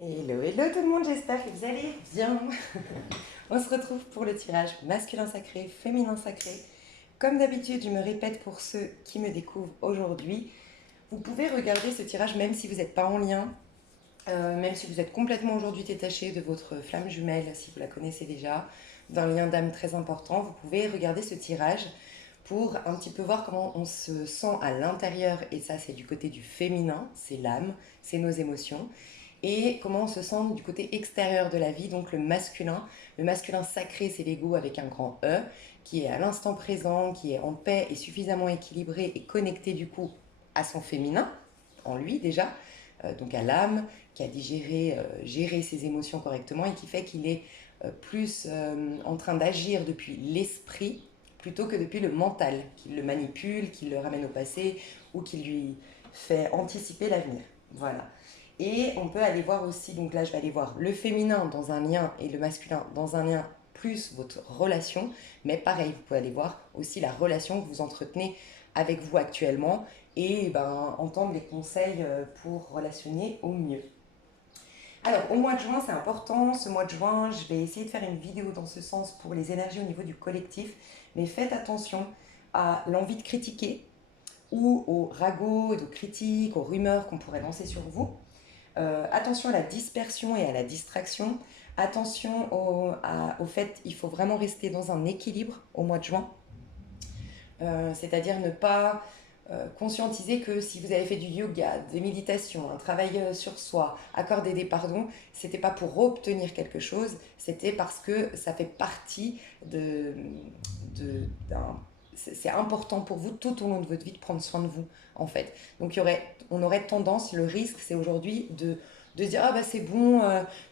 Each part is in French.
Hello, hello tout le monde, j'espère que vous allez bien. On se retrouve pour le tirage masculin sacré, féminin sacré. Comme d'habitude, je me répète pour ceux qui me découvrent aujourd'hui, vous pouvez regarder ce tirage même si vous n'êtes pas en lien, même si vous êtes complètement aujourd'hui détaché de votre flamme jumelle, si vous la connaissez déjà, d'un lien d'âme très important, vous pouvez regarder ce tirage pour un petit peu voir comment on se sent à l'intérieur, et ça c'est du côté du féminin, c'est l'âme, c'est nos émotions, et comment on se sent du côté extérieur de la vie, donc le masculin. Le masculin sacré, c'est l'ego avec un grand E, qui est à l'instant présent, qui est en paix et suffisamment équilibré et connecté du coup à son féminin, en lui déjà, donc à l'âme, qui a digéré, géré ses émotions correctement et qui fait qu'il est plus en train d'agir depuis l'esprit plutôt que depuis le mental, qu'il le manipule, qu'il le ramène au passé ou qu'il lui fait anticiper l'avenir. Voilà. Et on peut aller voir aussi, donc là je vais aller voir le féminin dans un lien et le masculin dans un lien plus votre relation, mais pareil, vous pouvez aller voir aussi la relation que vous entretenez avec vous actuellement et ben, entendre les conseils pour relationner au mieux. Alors, au mois de juin, c'est important. Ce mois de juin, je vais essayer de faire une vidéo dans ce sens pour les énergies au niveau du collectif. Mais faites attention à l'envie de critiquer ou aux ragots, aux critiques, aux rumeurs qu'on pourrait lancer sur vous. Attention à la dispersion et à la distraction. Attention au fait qu'il faut vraiment rester dans un équilibre au mois de juin. C'est-à-dire ne pas conscientiser que si vous avez fait du yoga, des méditations, un travail sur soi, accorder des pardons, c'était pas pour obtenir quelque chose, c'était parce que ça fait partie d'un c'est important pour vous tout au long de votre vie de prendre soin de vous en fait. Donc on aurait tendance, le risque c'est aujourd'hui de dire ah bah c'est bon,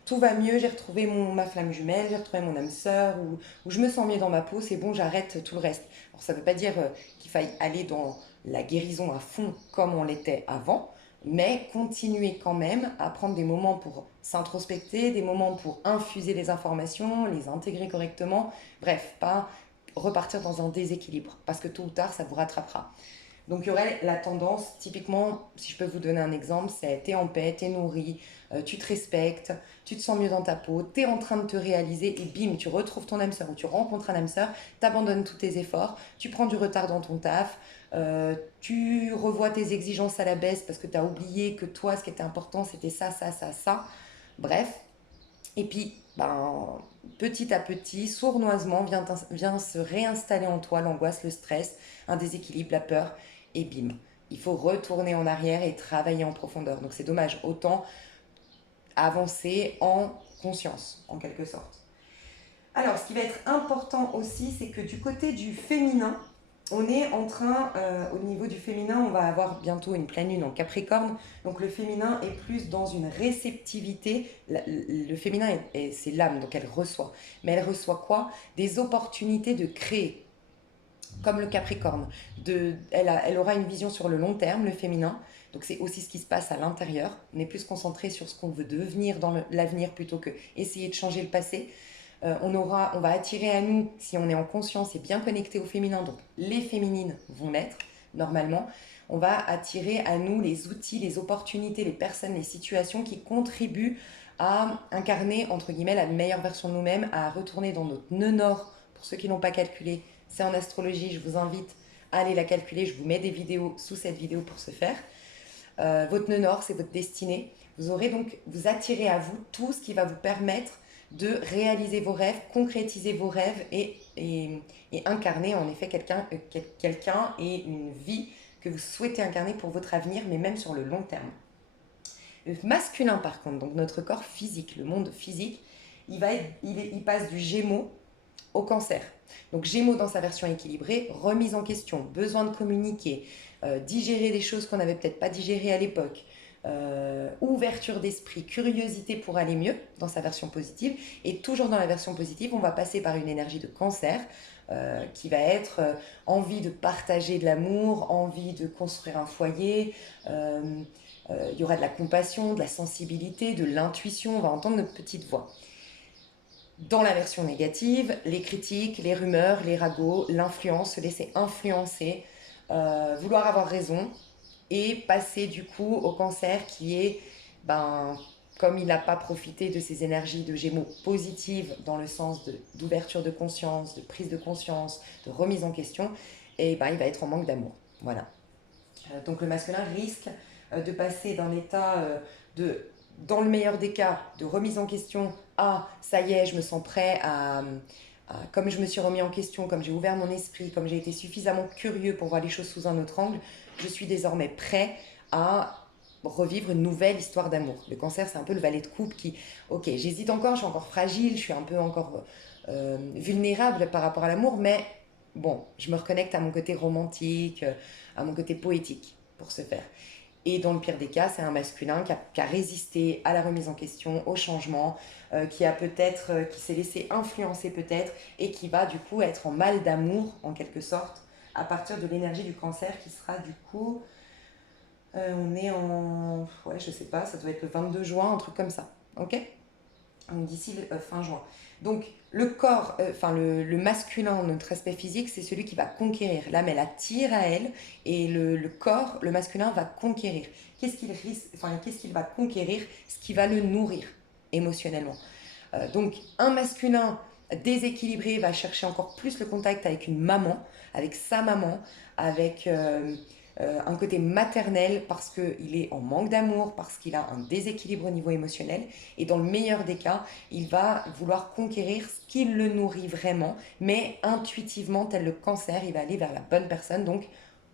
tout va mieux, j'ai retrouvé ma flamme jumelle, j'ai retrouvé mon âme sœur, ou je me sens mieux dans ma peau, c'est bon, j'arrête tout le reste. Alors ça ne veut pas dire qu'il faille aller dans la guérison à fond comme on l'était avant, mais continuer quand même à prendre des moments pour s'introspecter, des moments pour infuser les informations, les intégrer correctement, bref, pas repartir dans un déséquilibre, parce que tôt ou tard, ça vous rattrapera. Donc il y aurait la tendance, typiquement, si je peux vous donner un exemple, c'est t'es en paix, t'es nourri, tu te respectes, tu te sens mieux dans ta peau, t'es en train de te réaliser et bim, tu retrouves ton âme sœur ou tu rencontres un âme sœur, t'abandonnes tous tes efforts, tu prends du retard dans ton taf, tu revois tes exigences à la baisse parce que t'as oublié que toi, ce qui était important, c'était ça, ça, ça, ça. Bref, et puis, ben, petit à petit, sournoisement, vient se réinstaller en toi l'angoisse, le stress, un déséquilibre, la peur, et bim. Il faut retourner en arrière et travailler en profondeur. Donc c'est dommage, autant avancer en conscience, en quelque sorte. Alors, ce qui va être important aussi, c'est que du côté du féminin, on est en train, au niveau du féminin, on va avoir bientôt une pleine lune en Capricorne. Donc le féminin est plus dans une réceptivité. Le féminin, c'est l'âme, donc elle reçoit. Mais elle reçoit quoi? Des opportunités de créer, comme le Capricorne. Elle aura une vision sur le long terme, le féminin. Donc c'est aussi ce qui se passe à l'intérieur. On est plus concentré sur ce qu'on veut devenir dans l'avenir plutôt que essayer de changer le passé. On va attirer à nous, si on est en conscience et bien connecté au féminin, donc les féminines vont l'être normalement, on va attirer à nous les outils, les opportunités, les personnes, les situations qui contribuent à incarner, entre guillemets, la meilleure version de nous-mêmes, à retourner dans notre nœud nord. Pour ceux qui n'ont pas calculé, c'est en astrologie, je vous invite à aller la calculer, je vous mets des vidéos sous cette vidéo pour ce faire. Votre nœud nord, c'est votre destinée. Vous aurez donc, vous attirez à vous tout ce qui va vous permettre de réaliser vos rêves, concrétiser vos rêves et incarner en effet quelqu'un et une vie que vous souhaitez incarner pour votre avenir, mais même sur le long terme. Le masculin, par contre, donc notre corps physique, le monde physique, il passe du Gémeaux au Cancer. Donc Gémeaux dans sa version équilibrée, remise en question, besoin de communiquer, digérer des choses qu'on n'avait peut-être pas digérées à l'époque, ouverture d'esprit, curiosité pour aller mieux dans sa version positive. Et toujours dans la version positive, on va passer par une énergie de Cancer qui va être envie de partager de l'amour, envie de construire un foyer. Il y aura de la compassion, de la sensibilité, de l'intuition. On va entendre notre petite voix. Dans la version négative, les critiques, les rumeurs, les ragots, l'influence, se laisser influencer, vouloir avoir raison et passer du coup au Cancer qui est, ben, comme il n'a pas profité de ces énergies de Gémeaux positives dans le sens d'ouverture de conscience, de prise de conscience, de remise en question, et ben, il va être en manque d'amour. Voilà. Donc le masculin risque de passer d'un état de, dans le meilleur des cas, de remise en question à ça y est, je me sens prêt comme je me suis remis en question, comme j'ai ouvert mon esprit, comme j'ai été suffisamment curieux pour voir les choses sous un autre angle, je suis désormais prêt à revivre une nouvelle histoire d'amour. Le cancer, c'est un peu le valet de coupe qui, ok, j'hésite encore, je suis encore fragile, je suis un peu encore vulnérable par rapport à l'amour, mais bon, je me reconnecte à mon côté romantique, à mon côté poétique pour ce faire. Et dans le pire des cas, c'est un masculin qui a résisté à la remise en question, au changement, qui a peut-être, qui s'est laissé influencer peut-être, et qui va du coup être en mal d'amour, en quelque sorte, à partir de l'énergie du cancer qui sera du coup, on est en, ouais, je sais pas, ça doit être le 22 juin, un truc comme ça, ok? Donc d'ici fin juin. Donc le corps, le masculin, notre aspect physique, c'est celui qui va conquérir. L'âme, elle attire à elle, et le corps, le masculin, va conquérir. Qu'est-ce qu'il va conquérir? Ce qui va le nourrir émotionnellement. Donc un masculin déséquilibré va chercher encore plus le contact avec une maman, avec sa maman, avec un côté maternel parce qu'il est en manque d'amour, parce qu'il a un déséquilibre au niveau émotionnel. Et dans le meilleur des cas, il va vouloir conquérir ce qui le nourrit vraiment, mais intuitivement, tel le cancer, il va aller vers la bonne personne. Donc,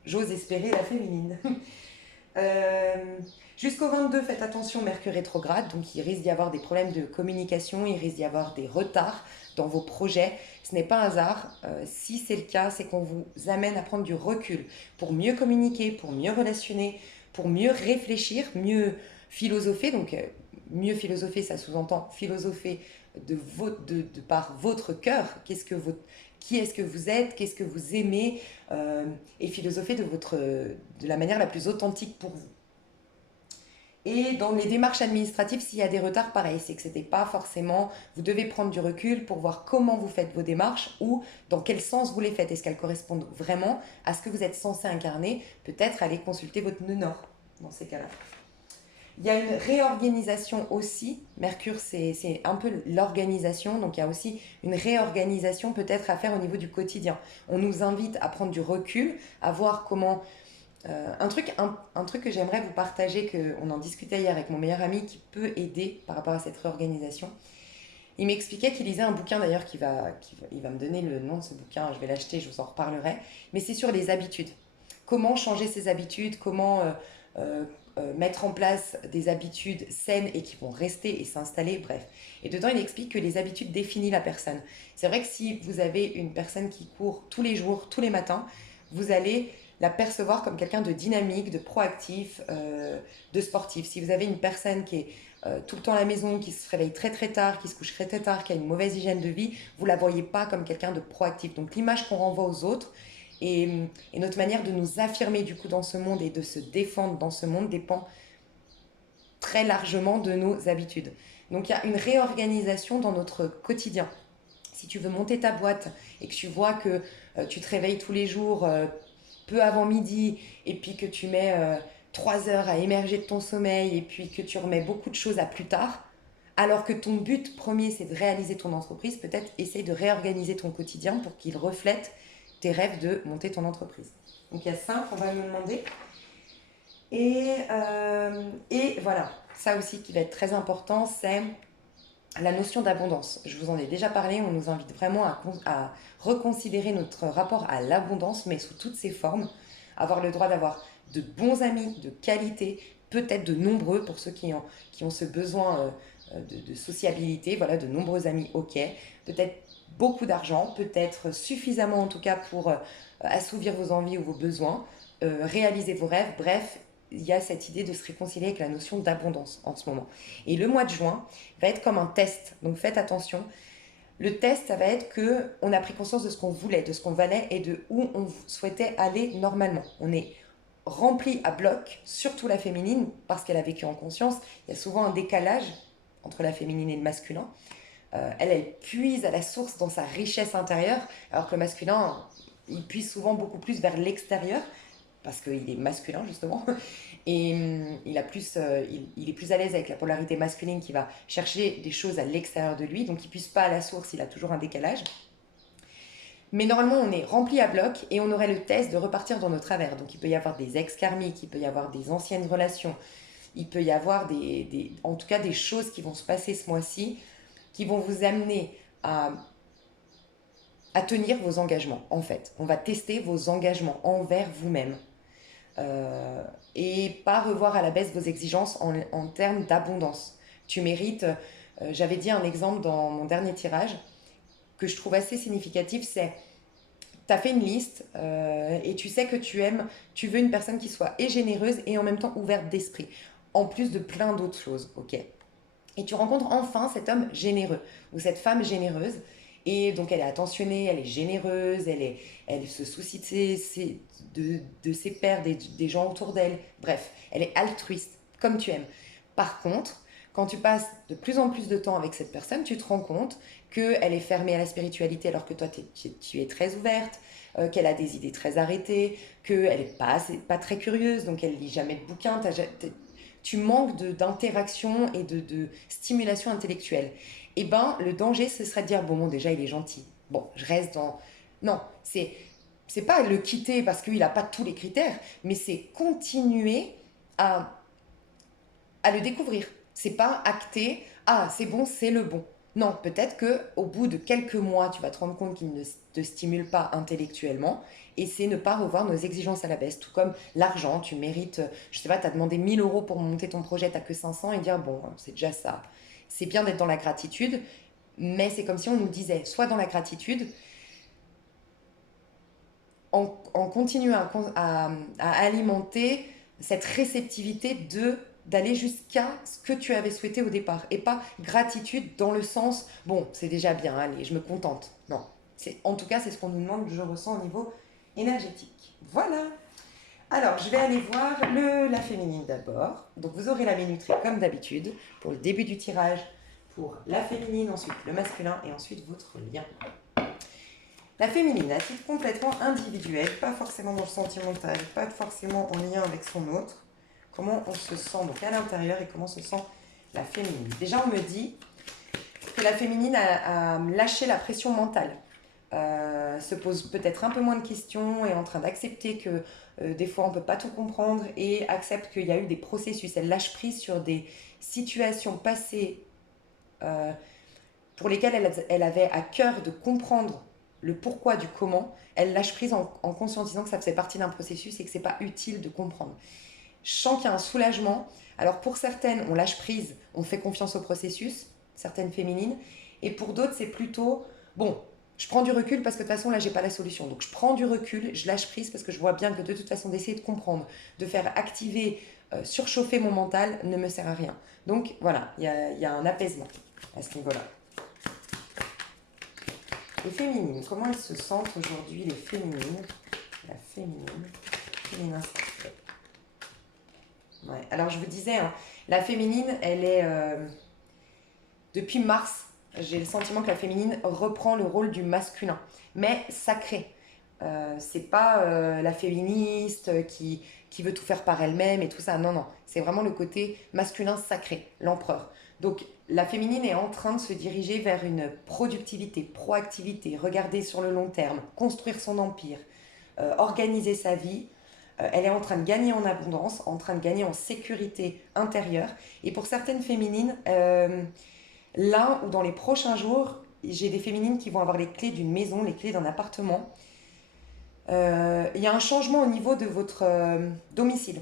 j'ose espérer la féminine. Euh, Jusqu'au 22, faites attention, Mercure rétrograde, donc il risque d'y avoir des problèmes de communication, il risque d'y avoir des retards dans vos projets. Ce n'est pas un hasard. Si c'est le cas, c'est qu'on vous amène à prendre du recul pour mieux communiquer, pour mieux relationner, pour mieux réfléchir, mieux philosopher. Donc, mieux philosopher, ça sous-entend philosopher par votre cœur. Qui est-ce que vous êtes? Qu'est-ce que vous aimez? Et philosopher de la manière la plus authentique pour vous. Et dans les démarches administratives, s'il y a des retards, pareil, c'est que c'était pas forcément, vous devez prendre du recul pour voir comment vous faites vos démarches ou dans quel sens vous les faites. Est-ce qu'elles correspondent vraiment à ce que vous êtes censé incarner? Peut-être aller consulter votre nœud nord dans ces cas-là. Il y a une réorganisation aussi. Mercure, c'est un peu l'organisation. Donc, il y a aussi une réorganisation peut-être à faire au niveau du quotidien. On nous invite à prendre du recul, à voir comment... un truc que j'aimerais vous partager, qu'on en discutait hier avec mon meilleur ami, qui peut aider par rapport à cette réorganisation. Il m'expliquait qu'il lisait un bouquin d'ailleurs, il va me donner le nom de ce bouquin, je vais l'acheter, je vous en reparlerai. Mais c'est sur les habitudes. Comment changer ses habitudes, comment mettre en place des habitudes saines et qui vont rester et s'installer, bref. Et dedans, il explique que les habitudes définissent la personne. C'est vrai que si vous avez une personne qui court tous les jours, tous les matins, vous allez la percevoir comme quelqu'un de dynamique, de proactif, de sportif. Si vous avez une personne qui est tout le temps à la maison, qui se réveille très très tard, qui se couche très très tard, qui a une mauvaise hygiène de vie, vous ne la voyez pas comme quelqu'un de proactif. Donc l'image qu'on renvoie aux autres et notre manière de nous affirmer du coup dans ce monde et de se défendre dans ce monde dépend très largement de nos habitudes. Donc il y a une réorganisation dans notre quotidien. Si tu veux monter ta boîte et que tu vois que tu te réveilles tous les jours peu avant midi et puis que tu mets 3 heures à émerger de ton sommeil et puis que tu remets beaucoup de choses à plus tard, alors que ton but premier c'est de réaliser ton entreprise, peut-être essaye de réorganiser ton quotidien pour qu'il reflète tes rêves de monter ton entreprise. Donc il y a ça qu'on va me demander. Et voilà, ça aussi qui va être très important, c'est la notion d'abondance. Je vous en ai déjà parlé, on nous invite vraiment à reconsidérer notre rapport à l'abondance, mais sous toutes ses formes. Avoir le droit d'avoir de bons amis, de qualité, peut-être de nombreux, pour ceux qui ont ce besoin de sociabilité, voilà, de nombreux amis, ok. Peut-être beaucoup d'argent, peut-être suffisamment en tout cas pour assouvir vos envies ou vos besoins, réaliser vos rêves, bref, il y a cette idée de se réconcilier avec la notion d'abondance en ce moment. Et le mois de juin va être comme un test, donc faites attention. Le test, ça va être qu'on a pris conscience de ce qu'on voulait, de ce qu'on valait et de où on souhaitait aller normalement. On est rempli à bloc, surtout la féminine, parce qu'elle a vécu en conscience. Il y a souvent un décalage entre la féminine et le masculin. Elle puise à la source dans sa richesse intérieure, alors que le masculin, il puise souvent beaucoup plus vers l'extérieur, parce qu'il est masculin justement, et il est plus à l'aise avec la polarité masculine qui va chercher des choses à l'extérieur de lui, donc il ne puise pas à la source, il a toujours un décalage. Mais normalement, on est rempli à bloc et on aurait le test de repartir dans nos travers. Donc il peut y avoir des ex karmiques, il peut y avoir des anciennes relations, il peut y avoir en tout cas des choses qui vont se passer ce mois-ci qui vont vous amener à tenir vos engagements, en fait. On va tester vos engagements envers vous-même. Et pas revoir à la baisse vos exigences en termes d'abondance. Tu mérites, j'avais dit un exemple dans mon dernier tirage, que je trouve assez significatif, c'est tu as fait une liste et tu sais que tu veux une personne qui soit et généreuse et en même temps ouverte d'esprit, en plus de plein d'autres choses, ok. Et tu rencontres enfin cet homme généreux ou cette femme généreuse. Et donc elle est attentionnée, elle est généreuse, elle se soucie de ses pairs, des gens autour d'elle. Bref, elle est altruiste, comme tu aimes. Par contre, quand tu passes de plus en plus de temps avec cette personne, tu te rends compte qu'elle est fermée à la spiritualité alors que toi, tu es très ouverte, qu'elle a des idées très arrêtées, qu'elle n'est pas très curieuse, donc elle lit jamais de bouquins. Tu manques d'interaction et de stimulation intellectuelle. Et ben, le danger, ce serait de dire, bon, déjà, il est gentil. Bon, je reste dans... Non, c'est pas le quitter parce qu'il n'a pas tous les critères, mais c'est continuer à, à le découvrir. C'est pas acter, ah, c'est bon, c'est le bon. Non, peut-être que au bout de quelques mois, tu vas te rendre compte qu'il ne te stimule pas intellectuellement et c'est ne pas revoir nos exigences à la baisse. Tout comme l'argent, tu mérites, je sais pas, tu as demandé 1000 euros pour monter ton projet, tu que 500 et dire, bon, c'est déjà ça. C'est bien d'être dans la gratitude, mais c'est comme si on nous disait, soit dans la gratitude, on continue à alimenter cette réceptivité d'aller jusqu'à ce que tu avais souhaité au départ et pas gratitude dans le sens bon c'est déjà bien, allez je me contente. Non, en tout cas c'est ce qu'on nous demande, je ressens au niveau énergétique. Voilà. Alors je vais aller voir la féminine d'abord. Donc vous aurez la minuterie comme d'habitude pour le début du tirage, pour la féminine, ensuite le masculin et ensuite votre lien. La féminine, à titre complètement individuel, pas forcément dans le sentimental, pas forcément en lien avec son autre. Comment on se sent donc à l'intérieur et comment se sent la féminine. Déjà, on me dit que la féminine a lâché la pression mentale, se pose peut-être un peu moins de questions, est en train d'accepter que des fois on ne peut pas tout comprendre et accepte qu'il y a eu des processus. Elle lâche prise sur des situations passées pour lesquelles elle avait à cœur de comprendre le pourquoi du comment. Elle lâche prise en conscientisant que ça faisait partie d'un processus et que c'est pas utile de comprendre. Je sens qu'il y a un soulagement. Alors pour certaines, on lâche prise, on fait confiance au processus, certaines féminines, et pour d'autres, c'est plutôt, bon, je prends du recul parce que de toute façon, là, j'ai pas la solution. Donc je prends du recul, je lâche prise parce que je vois bien que de toute façon, d'essayer de comprendre, de faire activer, surchauffer mon mental ne me sert à rien. Donc voilà, il y a un apaisement à ce niveau-là. Les féminines, comment elles se sentent aujourd'hui, les féminines? La féminin sacré. Ouais. Alors je vous disais, hein, la féminine, elle est... depuis mars, j'ai le sentiment que la féminine reprend le rôle du masculin, mais sacré. C'est pas la féministe qui veut tout faire par elle-même et tout ça. Non, non. C'est vraiment le côté masculin sacré, l'empereur. Donc la féminine est en train de se diriger vers une productivité, proactivité, regarder sur le long terme, construire son empire, organiser sa vie. Elle est en train de gagner en abondance, en train de gagner en sécurité intérieure. Et pour certaines féminines, là ou dans les prochains jours, j'ai des féminines qui vont avoir les clés d'une maison, les clés d'un appartement. Il y a un changement au niveau de votre domicile.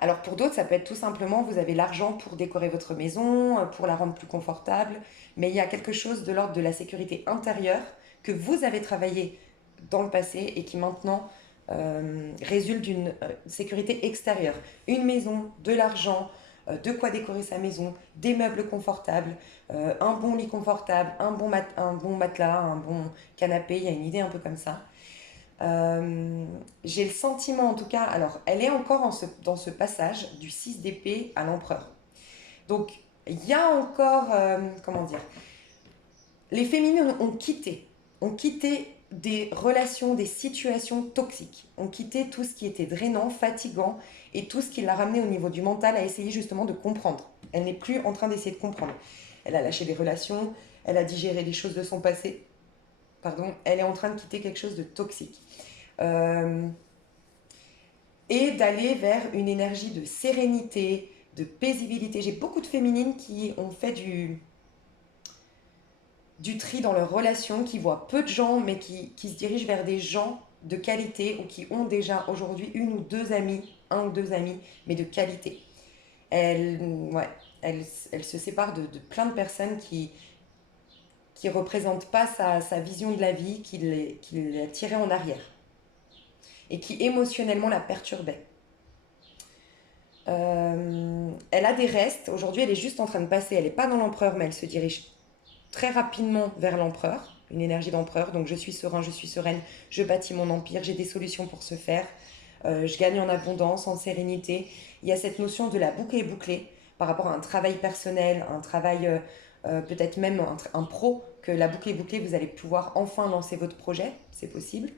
Alors pour d'autres, ça peut être tout simplement, vous avez l'argent pour décorer votre maison, pour la rendre plus confortable, mais il y a quelque chose de l'ordre de la sécurité intérieure que vous avez travaillé dans le passé et qui maintenant résulte d'une sécurité extérieure. Une maison, de l'argent, de quoi décorer sa maison, des meubles confortables, un bon lit confortable, un bon matelas, un bon canapé, il y a une idée un peu comme ça. J'ai le sentiment en tout cas, alors elle est encore dans ce passage du 6 d'épée à l'empereur. Donc il y a encore, comment dire, les féminines ont quitté des relations, des situations toxiques. On quittait tout ce qui était drainant, fatigant et tout ce qui l'a ramené au niveau du mental à essayer justement de comprendre. Elle n'est plus en train d'essayer de comprendre. Elle a lâché des relations, elle a digéré des choses de son passé. Pardon, elle est en train de quitter quelque chose de toxique. Et d'aller vers une énergie de sérénité, de paisibilité. J'ai beaucoup de féminines qui ont fait du tri dans leurs relations, qui voient peu de gens, mais qui se dirigent vers des gens de qualité ou qui ont déjà aujourd'hui une ou deux amies, un ou deux amis, mais de qualité. Ouais, elle se sépare de plein de personnes qui représentent pas sa vision de la vie, qui la tiraient en arrière et qui émotionnellement la perturbaient. Elle a des restes. Aujourd'hui, elle est juste en train de passer. Elle n'est pas dans l'empereur, mais elle se dirige très rapidement vers l'empereur, une énergie d'empereur. Donc, je suis serein, je suis sereine, je bâtis mon empire, j'ai des solutions pour ce faire. Je gagne en abondance, en sérénité. Il y a cette notion de la boucle est bouclée par rapport à un travail personnel, un travail peut-être même un pro, que la boucle est bouclée, vous allez pouvoir enfin lancer votre projet, c'est possible.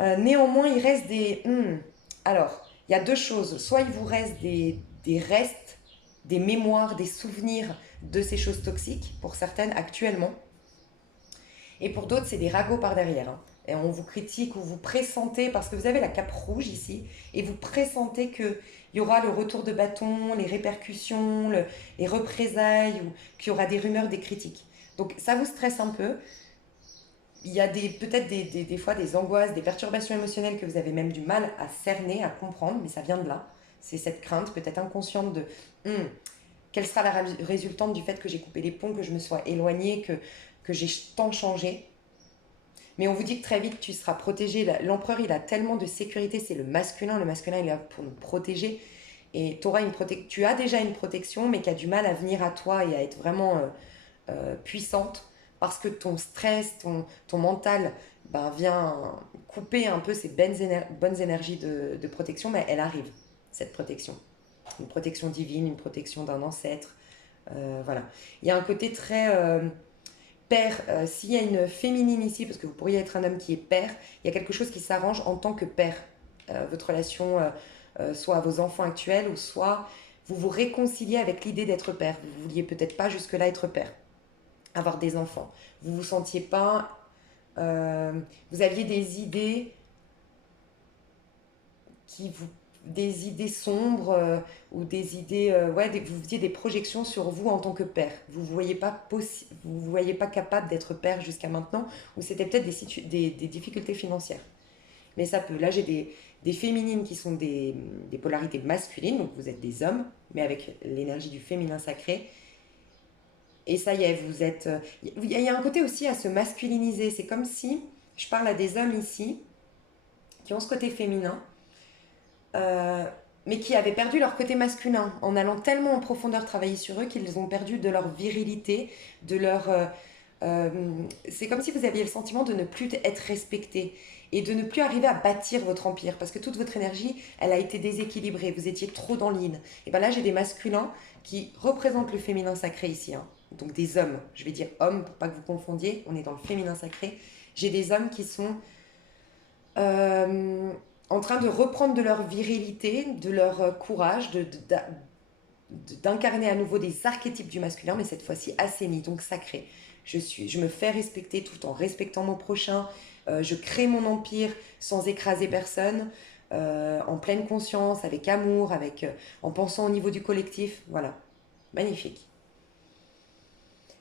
Néanmoins, il reste des... Alors, il y a deux choses. Soit il vous reste des restes, des mémoires, des souvenirs de ces choses toxiques, pour certaines actuellement. Et pour d'autres, c'est des ragots par derrière. Hein. Et on vous critique ou vous pressentez, parce que vous avez la cape rouge ici, et vous pressentez qu'il y aura le retour de bâton, les répercussions, les représailles, ou qu'il y aura des rumeurs, des critiques. Donc ça vous stresse un peu. Il y a peut-être des fois des angoisses, des perturbations émotionnelles que vous avez même du mal à cerner, à comprendre, mais ça vient de là. C'est cette crainte peut-être inconsciente de quelle sera la résultante du fait que j'ai coupé les ponts, que je me sois éloignée, que j'ai tant changé. Mais on vous dit que très vite tu seras protégé. L'empereur, il a tellement de sécurité, c'est le masculin. Le masculin, il est là pour nous protéger. Et tu as déjà une protection, mais qui a du mal à venir à toi et à être vraiment puissante parce que ton stress, ton mental vient couper un peu ces bonnes énergies de protection, mais elle arrive, cette protection. Une protection divine, une protection d'un ancêtre. Voilà. Il y a un côté très père. S'il y a une féminine ici, parce que vous pourriez être un homme qui est père, il y a quelque chose qui s'arrange en tant que père. Votre relation, soit à vos enfants actuels, ou soit vous vous réconciliez avec l'idée d'être père. Vous vouliez peut-être pas jusque-là être père, avoir des enfants. Vous vous sentiez pas... vous aviez des idées des idées sombres ou des idées... vous faisiez des projections sur vous en tant que père. Vous ne vous voyez pas capable d'être père jusqu'à maintenant, ou c'était peut-être des difficultés financières. Mais ça peut. Là, j'ai des féminines qui sont des polarités masculines, donc vous êtes des hommes, mais avec l'énergie du féminin sacré. Et ça y est, vous êtes... Il y a un côté aussi à se masculiniser. C'est comme si, je parle à des hommes ici, qui ont ce côté féminin, mais qui avaient perdu leur côté masculin, en allant tellement en profondeur travailler sur eux qu'ils ont perdu de leur virilité, de leur... c'est comme si vous aviez le sentiment de ne plus être respecté et de ne plus arriver à bâtir votre empire parce que toute votre énergie, elle a été déséquilibrée, vous étiez trop dans l'yin. Et bien là, j'ai des masculins qui représentent le féminin sacré ici, hein. Donc des hommes, je vais dire hommes pour pas que vous confondiez, on est dans le féminin sacré. J'ai des hommes qui sont en train de reprendre de leur virilité, de leur courage, d'incarner à nouveau des archétypes du masculin, mais cette fois-ci assainis, donc sacrés. Je me fais respecter tout en respectant mon prochain. Je crée mon empire sans écraser personne, en pleine conscience, avec amour, en pensant au niveau du collectif. Voilà, magnifique.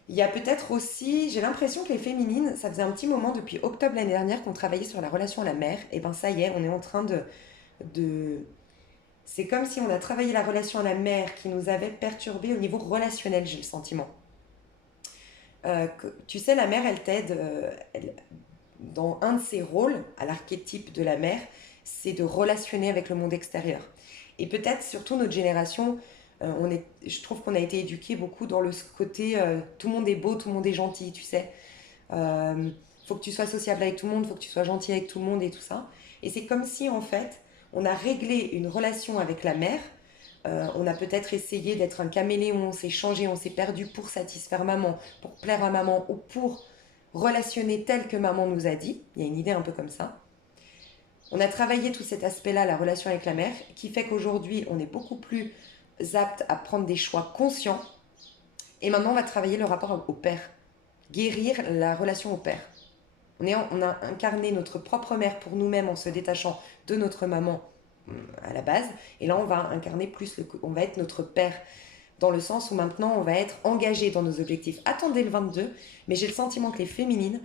Il y a peut-être aussi, j'ai l'impression que les féminines, ça faisait un petit moment depuis octobre l'année dernière qu'on travaillait sur la relation à la mère. Et ben ça y est, on est en train de... C'est comme si on a travaillé la relation à la mère qui nous avait perturbé au niveau relationnel, j'ai le sentiment. Tu sais, la mère, elle t'aide, dans un de ses rôles, à l'archétype de la mère, c'est de relationner avec le monde extérieur. Et peut-être, surtout notre génération, je trouve qu'on a été éduqués beaucoup dans le côté tout le monde est beau, tout le monde est gentil, tu sais. Faut que tu sois sociable avec tout le monde, faut que tu sois gentil avec tout le monde et tout ça. Et c'est comme si, en fait, on a réglé une relation avec la mère. On a peut-être essayé d'être un caméléon, on s'est changé, on s'est perdu pour satisfaire maman, pour plaire à maman ou pour relationner tel que maman nous a dit. Il y a une idée un peu comme ça. On a travaillé tout cet aspect-là, la relation avec la mère, qui fait qu'aujourd'hui, on est beaucoup plus apte à prendre des choix conscients. Et maintenant, on va travailler le rapport au père. Guérir la relation au père. On a incarné notre propre mère pour nous-mêmes en se détachant de notre maman à la base. Et là, on va incarner plus, on va être notre père. Dans le sens où maintenant, on va être engagé dans nos objectifs. Attendez le 22, mais j'ai le sentiment que les féminines,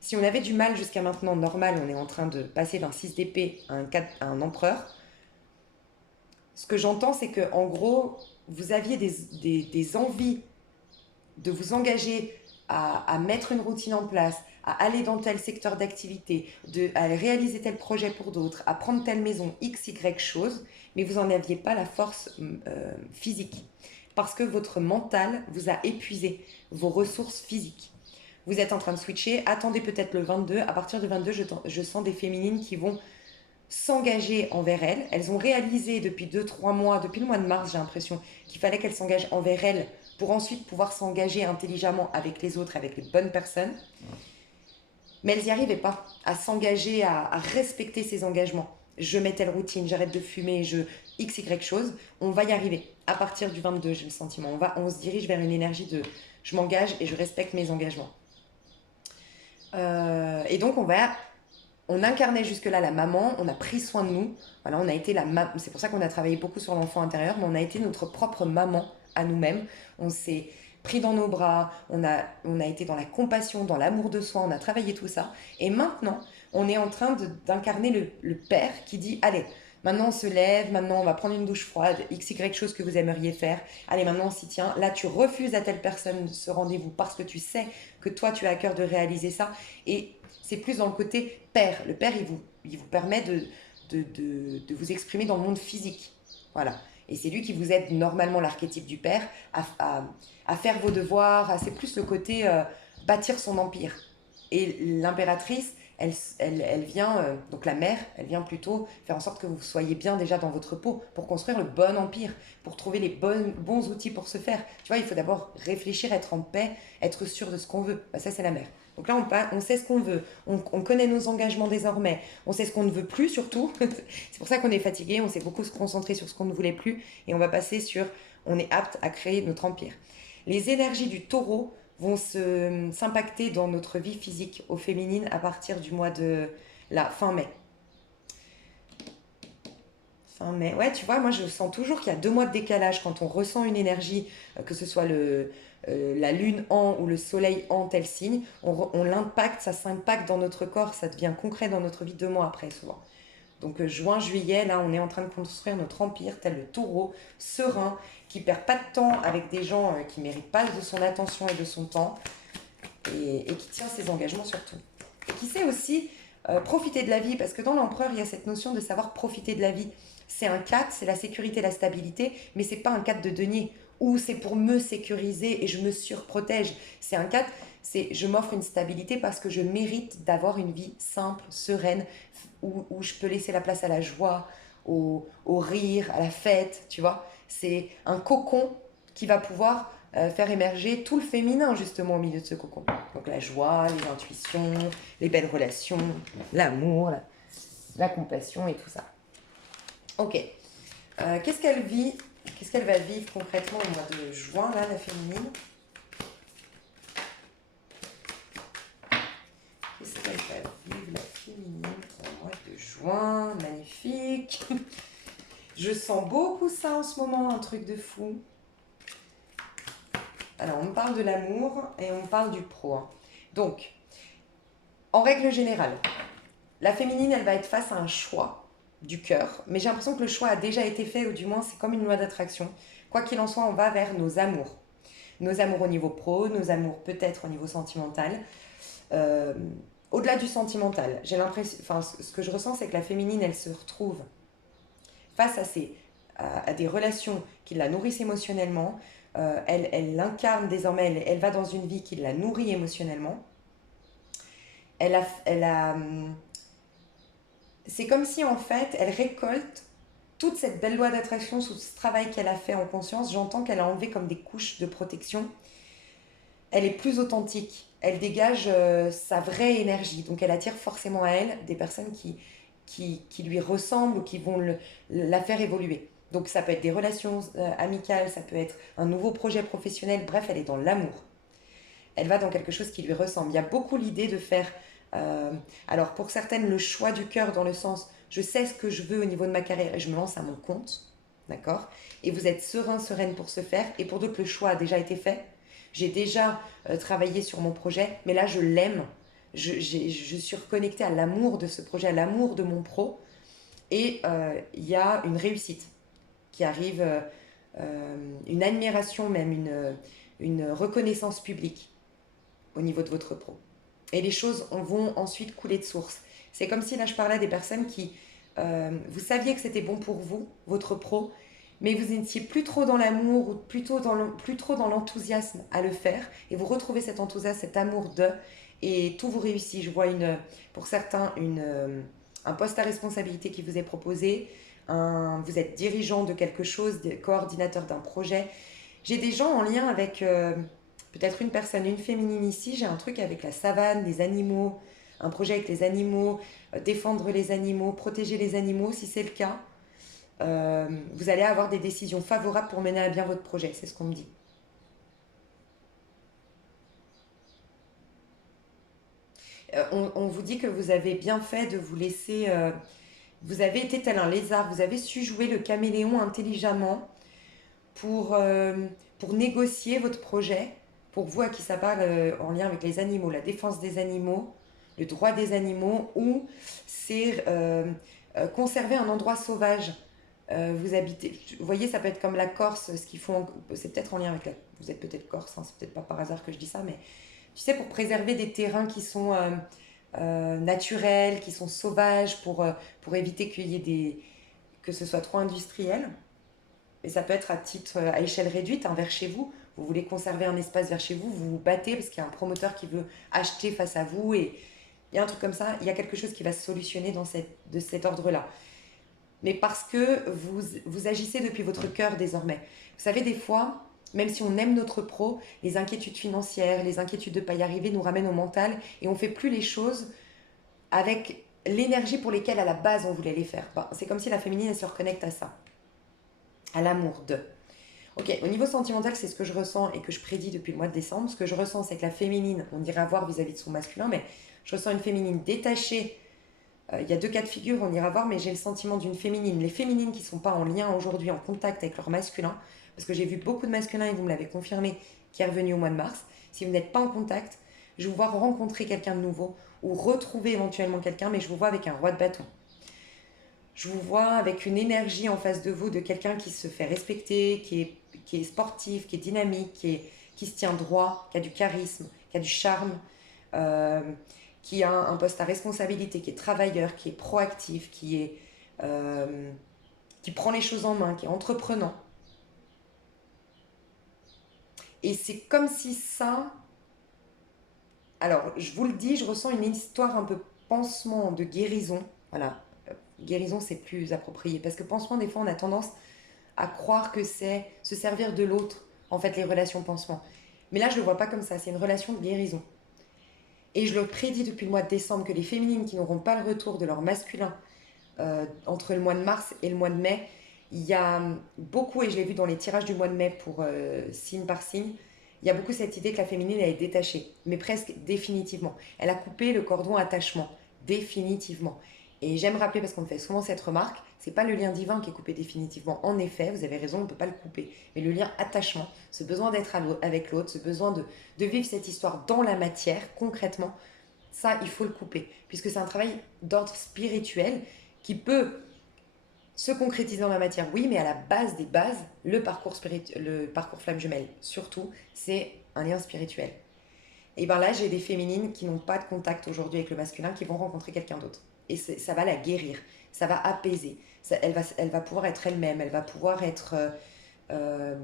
si on avait du mal jusqu'à maintenant, normal, on est en train de passer d'un 6 d'épée à un empereur. Ce que j'entends, c'est que en gros, vous aviez des envies de vous engager à mettre une routine en place, à aller dans tel secteur d'activité, à réaliser tel projet pour d'autres, à prendre telle maison, x, y chose, mais vous n'en aviez pas la force physique. Parce que votre mental vous a épuisé vos ressources physiques. Vous êtes en train de switcher, attendez peut-être le 22. À partir du 22, je sens des féminines qui vont s'engager envers elles. Elles ont réalisé depuis 2-3 mois, depuis le mois de mars, j'ai l'impression, qu'il fallait qu'elles s'engagent envers elles pour ensuite pouvoir s'engager intelligemment avec les autres, avec les bonnes personnes. Mais elles n'y arrivaient pas à s'engager, à respecter ces engagements. Je mets telle routine, j'arrête de fumer, x, y chose. On va y arriver. À partir du 22, j'ai le sentiment. On se dirige vers une énergie de je m'engage et je respecte mes engagements. Et donc, on incarnait jusque-là la maman, on a pris soin de nous. Voilà, on a été c'est pour ça qu'on a travaillé beaucoup sur l'enfant intérieur, mais on a été notre propre maman à nous-mêmes. On s'est pris dans nos bras, on a été dans la compassion, dans l'amour de soi, on a travaillé tout ça. Et maintenant, on est en train d'incarner le père qui dit « Allez, maintenant on se lève, maintenant on va prendre une douche froide, x, y chose que vous aimeriez faire. Allez, maintenant on s'y tient. Là, tu refuses à telle personne ce rendez-vous parce que tu sais que toi, tu as à cœur de réaliser ça. » Et c'est plus dans le côté père. Le père, il vous permet de vous exprimer dans le monde physique. Voilà. Et c'est lui qui vous aide normalement, l'archétype du père, à faire vos devoirs. C'est plus le côté bâtir son empire. Et l'impératrice, elle vient, donc la mère, elle vient plutôt faire en sorte que vous soyez bien déjà dans votre peau pour construire le bon empire, pour trouver les bons outils pour se faire. Tu vois, il faut d'abord réfléchir, être en paix, être sûr de ce qu'on veut. Ça, c'est la mère. Donc là, on sait ce qu'on veut, on connaît nos engagements désormais, on sait ce qu'on ne veut plus surtout. C'est pour ça qu'on est fatigué, on s'est beaucoup se concentrer sur ce qu'on ne voulait plus et on va passer sur, on est apte à créer notre empire. Les énergies du taureau vont s'impacter dans notre vie physique au féminine à partir du mois de la fin mai. Fin mai, ouais, tu vois, moi je sens toujours qu'il y a 2 mois de décalage quand on ressent une énergie, que ce soit la lune en ou le soleil en tel signe, on l'impacte, ça s'impacte dans notre corps, ça devient concret dans notre vie 2 mois après souvent. Donc juin, juillet, là on est en train de construire notre empire tel le taureau, serein, qui perd pas de temps avec des gens qui ne méritent pas de son attention et de son temps, et qui tient ses engagements surtout. Et qui sait aussi profiter de la vie, parce que dans l'empereur, il y a cette notion de savoir profiter de la vie. C'est un 4, c'est la sécurité, la stabilité, mais c'est pas un 4 de denier, où c'est pour me sécuriser et je me surprotège. C'est un 4, c'est je m'offre une stabilité parce que je mérite d'avoir une vie simple, sereine, où je peux laisser la place à la joie, au rire, à la fête, tu vois. C'est un cocon qui va pouvoir faire émerger tout le féminin justement au milieu de ce cocon. Donc la joie, les intuitions, les belles relations, l'amour, la compassion et tout ça. Ok. Qu'est-ce qu'elle vit? Qu'est-ce qu'elle va vivre concrètement au mois de juin, là, la féminine? Qu'est-ce qu'elle va vivre, la féminine, au mois de juin? Magnifique. Je sens beaucoup ça en ce moment, un truc de fou. Alors, on parle de l'amour et on parle du pro. Donc, en règle générale, la féminine, elle va être face à un choix du cœur, mais j'ai l'impression que le choix a déjà été fait, ou du moins c'est comme une loi d'attraction. Quoi qu'il en soit, on va vers nos amours. Nos amours au niveau pro, nos amours peut-être au niveau sentimental. Au-delà du sentimental, j'ai l'impression, ce que je ressens, c'est que la féminine, elle se retrouve face à des relations qui la nourrissent émotionnellement. Elle l'incarne désormais, elle va dans une vie qui la nourrit émotionnellement. C'est comme si en fait, elle récolte toute cette belle loi d'attraction, tout ce travail qu'elle a fait en conscience. J'entends qu'elle a enlevé comme des couches de protection. Elle est plus authentique. elle dégage sa vraie énergie. Donc elle attire forcément à elle des personnes qui lui ressemblent ou qui vont la faire évoluer. Donc ça peut être des relations amicales, ça peut être un nouveau projet professionnel, bref, elle est dans l'amour. Elle va dans quelque chose qui lui ressemble. Il y a beaucoup l'idée de faire, euh, alors pour certaines, le choix du cœur dans le sens, je sais ce que je veux au niveau de ma carrière et je me lance à mon compte, d'accord. Et vous êtes serein, sereine pour ce faire. Et pour d'autres, le choix a déjà été fait. J'ai déjà travaillé sur mon projet, mais là, je l'aime. Je suis reconnectée à l'amour de ce projet, à l'amour de mon pro. Et il y a une réussite qui arrive, une admiration, même une reconnaissance publique au niveau de votre pro. Et les choses vont ensuite couler de source. C'est comme si là je parlais à des personnes qui, vous saviez que c'était bon pour vous, votre pro, mais vous n'étiez plus trop dans l'amour ou plus trop dans l'enthousiasme à le faire. Et vous retrouvez cet enthousiasme, cet amour de, et tout vous réussit. Je vois pour certains un poste à responsabilité qui vous est proposé, vous êtes dirigeant de quelque chose, coordinateur d'un projet. J'ai des gens en lien avec peut-être une personne, une féminine ici, j'ai un truc avec la savane, les animaux, un projet avec les animaux, défendre les animaux, protéger les animaux, si c'est le cas, vous allez avoir des décisions favorables pour mener à bien votre projet, c'est ce qu'on me dit. On vous dit que vous avez bien fait de vous laisser... vous avez été tel un lézard, vous avez su jouer le caméléon intelligemment pour, euh, pour négocier votre projet, pour vous à qui ça parle en lien avec les animaux, la défense des animaux, le droit des animaux, ou c'est conserver un endroit sauvage. Vous habitez, vous voyez, ça peut être comme la Corse, ce qu'ils font, c'est peut-être en lien avec la... Vous êtes peut-être Corse, hein, c'est peut-être pas par hasard que je dis ça, mais tu sais, pour préserver des terrains qui sont naturels, qui sont sauvages, pour éviter qu'il y ait que ce soit trop industriel. Et ça peut être à titre, à échelle réduite, hein, vers chez vous. Vous voulez conserver un espace vers chez vous, vous vous battez parce qu'il y a un promoteur qui veut acheter face à vous et il y a un truc comme ça, il y a quelque chose qui va se solutionner de cet ordre-là. Mais parce que vous agissez depuis votre cœur désormais. Vous savez, des fois, même si on aime notre pro, les inquiétudes financières, les inquiétudes de ne pas y arriver nous ramènent au mental et on ne fait plus les choses avec l'énergie pour lesquelles à la base on voulait les faire. Bah, c'est comme si la féminine elle se reconnecte à ça, à l'amour de. Ok, au niveau sentimental, c'est ce que je ressens et que je prédis depuis le mois de décembre. Ce que je ressens, c'est que la féminine, on ira voir vis-à-vis de son masculin, mais je ressens une féminine détachée. Il y a deux cas de figure, on ira voir, mais j'ai le sentiment d'une féminine. Les féminines qui ne sont pas en lien aujourd'hui, en contact avec leur masculin, parce que j'ai vu beaucoup de masculins, et vous me l'avez confirmé, qui est revenu au mois de mars. Si vous n'êtes pas en contact, je vous vois rencontrer quelqu'un de nouveau ou retrouver éventuellement quelqu'un, mais je vous vois avec un roi de bâton. Je vous vois avec une énergie en face de vous de quelqu'un qui se fait respecter, qui est sportif, qui est dynamique, qui se tient droit, qui a du charisme, qui a du charme, euh, qui a un poste à responsabilité, qui est travailleur, qui est proactif, qui prend les choses en main, qui est entreprenant. Et c'est comme si ça... Alors, je vous le dis, je ressens une histoire un peu pansement de guérison. Voilà, guérison c'est plus approprié. Parce que pansement, des fois, on a tendance à croire que c'est se servir de l'autre, en fait, les relations pansement. Mais là, je ne le vois pas comme ça, c'est une relation de guérison. Et je le prédis depuis le mois de décembre que les féminines qui n'auront pas le retour de leur masculin entre le mois de mars et le mois de mai, il y a beaucoup, et je l'ai vu dans les tirages du mois de mai pour signe par signe, il y a beaucoup cette idée que la féminine elle est détachée, mais presque définitivement. Elle a coupé le cordon attachement, définitivement. Et j'aime rappeler, parce qu'on me fait souvent cette remarque, c'est pas le lien divin qui est coupé définitivement. En effet, vous avez raison, on ne peut pas le couper. Mais le lien attachement, ce besoin d'être avec l'autre, ce besoin de vivre cette histoire dans la matière, concrètement, ça, il faut le couper. Puisque c'est un travail d'ordre spirituel qui peut se concrétiser dans la matière, oui, mais à la base des bases, le parcours flamme jumelle, surtout, c'est un lien spirituel. Et bien là, j'ai des féminines qui n'ont pas de contact aujourd'hui avec le masculin, qui vont rencontrer quelqu'un d'autre. Et ça va la guérir, ça va apaiser, elle va pouvoir être elle-même, elle va pouvoir euh,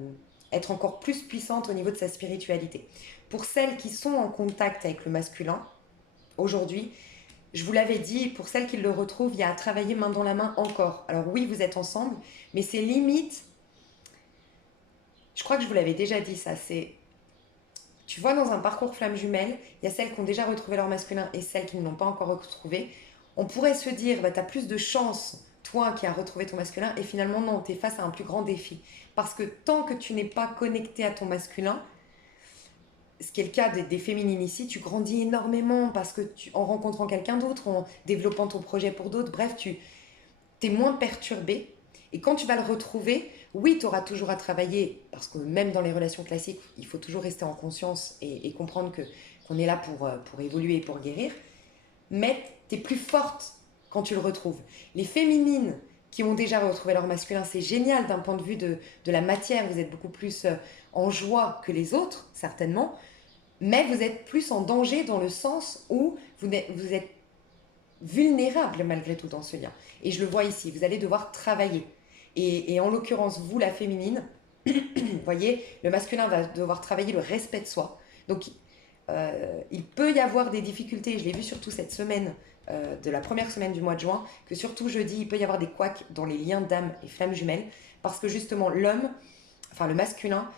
être encore plus puissante au niveau de sa spiritualité. Pour celles qui sont en contact avec le masculin, aujourd'hui, je vous l'avais dit, pour celles qui le retrouvent, il y a à travailler main dans la main encore. Alors oui, vous êtes ensemble, mais c'est limite, je crois que je vous l'avais déjà dit ça, c'est Tu vois, dans un parcours flamme jumelle, il y a celles qui ont déjà retrouvé leur masculin et celles qui ne l'ont pas encore retrouvé. On pourrait se dire, bah, tu as plus de chance, toi qui as retrouvé ton masculin, et finalement non, tu es face à un plus grand défi. Parce que tant que tu n'es pas connecté à ton masculin, ce qui est le cas des féminines ici, tu grandis énormément parce que en rencontrant quelqu'un d'autre, en développant ton projet pour d'autres, bref, tu es moins perturbé. Et quand tu vas le retrouver, oui, tu auras toujours à travailler, parce que même dans les relations classiques, il faut toujours rester en conscience et comprendre qu'on est là pour évoluer et pour guérir, mais tu es plus forte quand tu le retrouves. Les féminines qui ont déjà retrouvé leur masculin, c'est génial d'un point de vue de la matière, vous êtes beaucoup plus en joie que les autres, certainement, mais vous êtes plus en danger dans le sens où vous êtes vulnérable malgré tout dans ce lien. Et je le vois ici, vous allez devoir travailler. Et en l'occurrence, vous, la féminine, vous voyez, le masculin va devoir travailler le respect de soi. Donc, il peut y avoir des difficultés, je l'ai vu surtout cette semaine, de la première semaine du mois de juin, que surtout jeudi, il peut y avoir des couacs dans les liens d'âme et flammes jumelles, parce que justement, l'homme, enfin le masculin,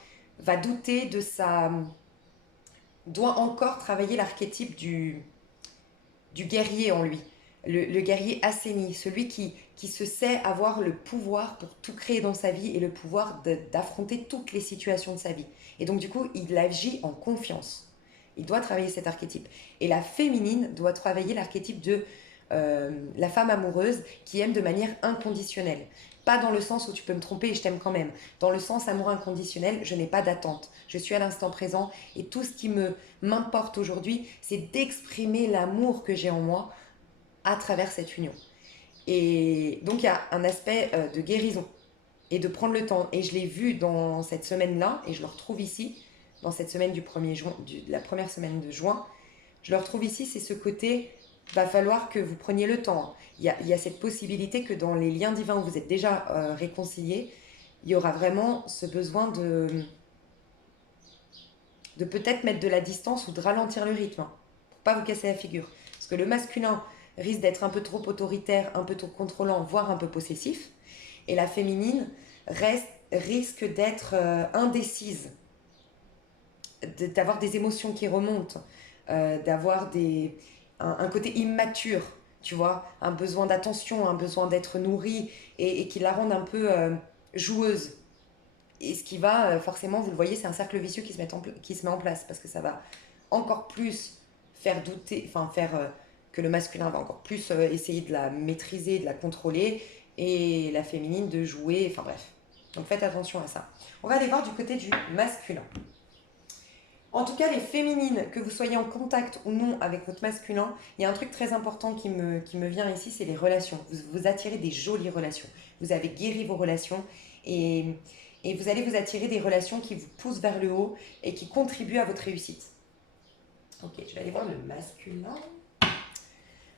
va douter de sa doit encore travailler l'archétype du guerrier en lui. Le guerrier assaini, celui qui se sait avoir le pouvoir pour tout créer dans sa vie et le pouvoir d'affronter toutes les situations de sa vie. Et donc du coup, il agit en confiance. Il doit travailler cet archétype. Et la féminine doit travailler l'archétype de la femme amoureuse qui aime de manière inconditionnelle. Pas dans le sens où tu peux me tromper et je t'aime quand même. Dans le sens amour inconditionnel, je n'ai pas d'attente. Je suis à l'instant présent et tout ce qui m'importe aujourd'hui, c'est d'exprimer l'amour que j'ai en moi à travers cette union. Et donc il y a un aspect de guérison et de prendre le temps. Et je l'ai vu dans cette semaine-là, et je le retrouve ici, dans cette semaine du 1er juin, de la première semaine de juin, je le retrouve ici, c'est ce côté, va falloir que vous preniez le temps. Il y a cette possibilité que dans les liens divins où vous êtes déjà réconciliés, il y aura vraiment ce besoin de peut-être mettre de la distance ou de ralentir le rythme, hein, pour pas vous casser la figure. Parce que le masculin risque d'être un peu trop autoritaire, un peu trop contrôlant, voire un peu possessif. Et la féminine risque d'être indécise, d'avoir des émotions qui remontent, d'avoir un côté immature, tu vois, un besoin d'attention, un besoin d'être nourrie et qui la rendent un peu joueuse. Et ce qui va, forcément, vous le voyez, c'est un cercle vicieux qui se met en place parce que ça va encore plus faire douter, enfin faire que le masculin va encore plus essayer de la maîtriser, de la contrôler et la féminine de jouer, enfin bref. Donc faites attention à ça. On va aller voir du côté du masculin. En tout cas, les féminines, que vous soyez en contact ou non avec votre masculin, il y a un truc très important qui me vient ici, c'est les relations. Vous attirez des jolies relations. Vous avez guéri vos relations et vous allez vous attirer des relations qui vous poussent vers le haut et qui contribuent à votre réussite. Ok, je vais aller voir le masculin.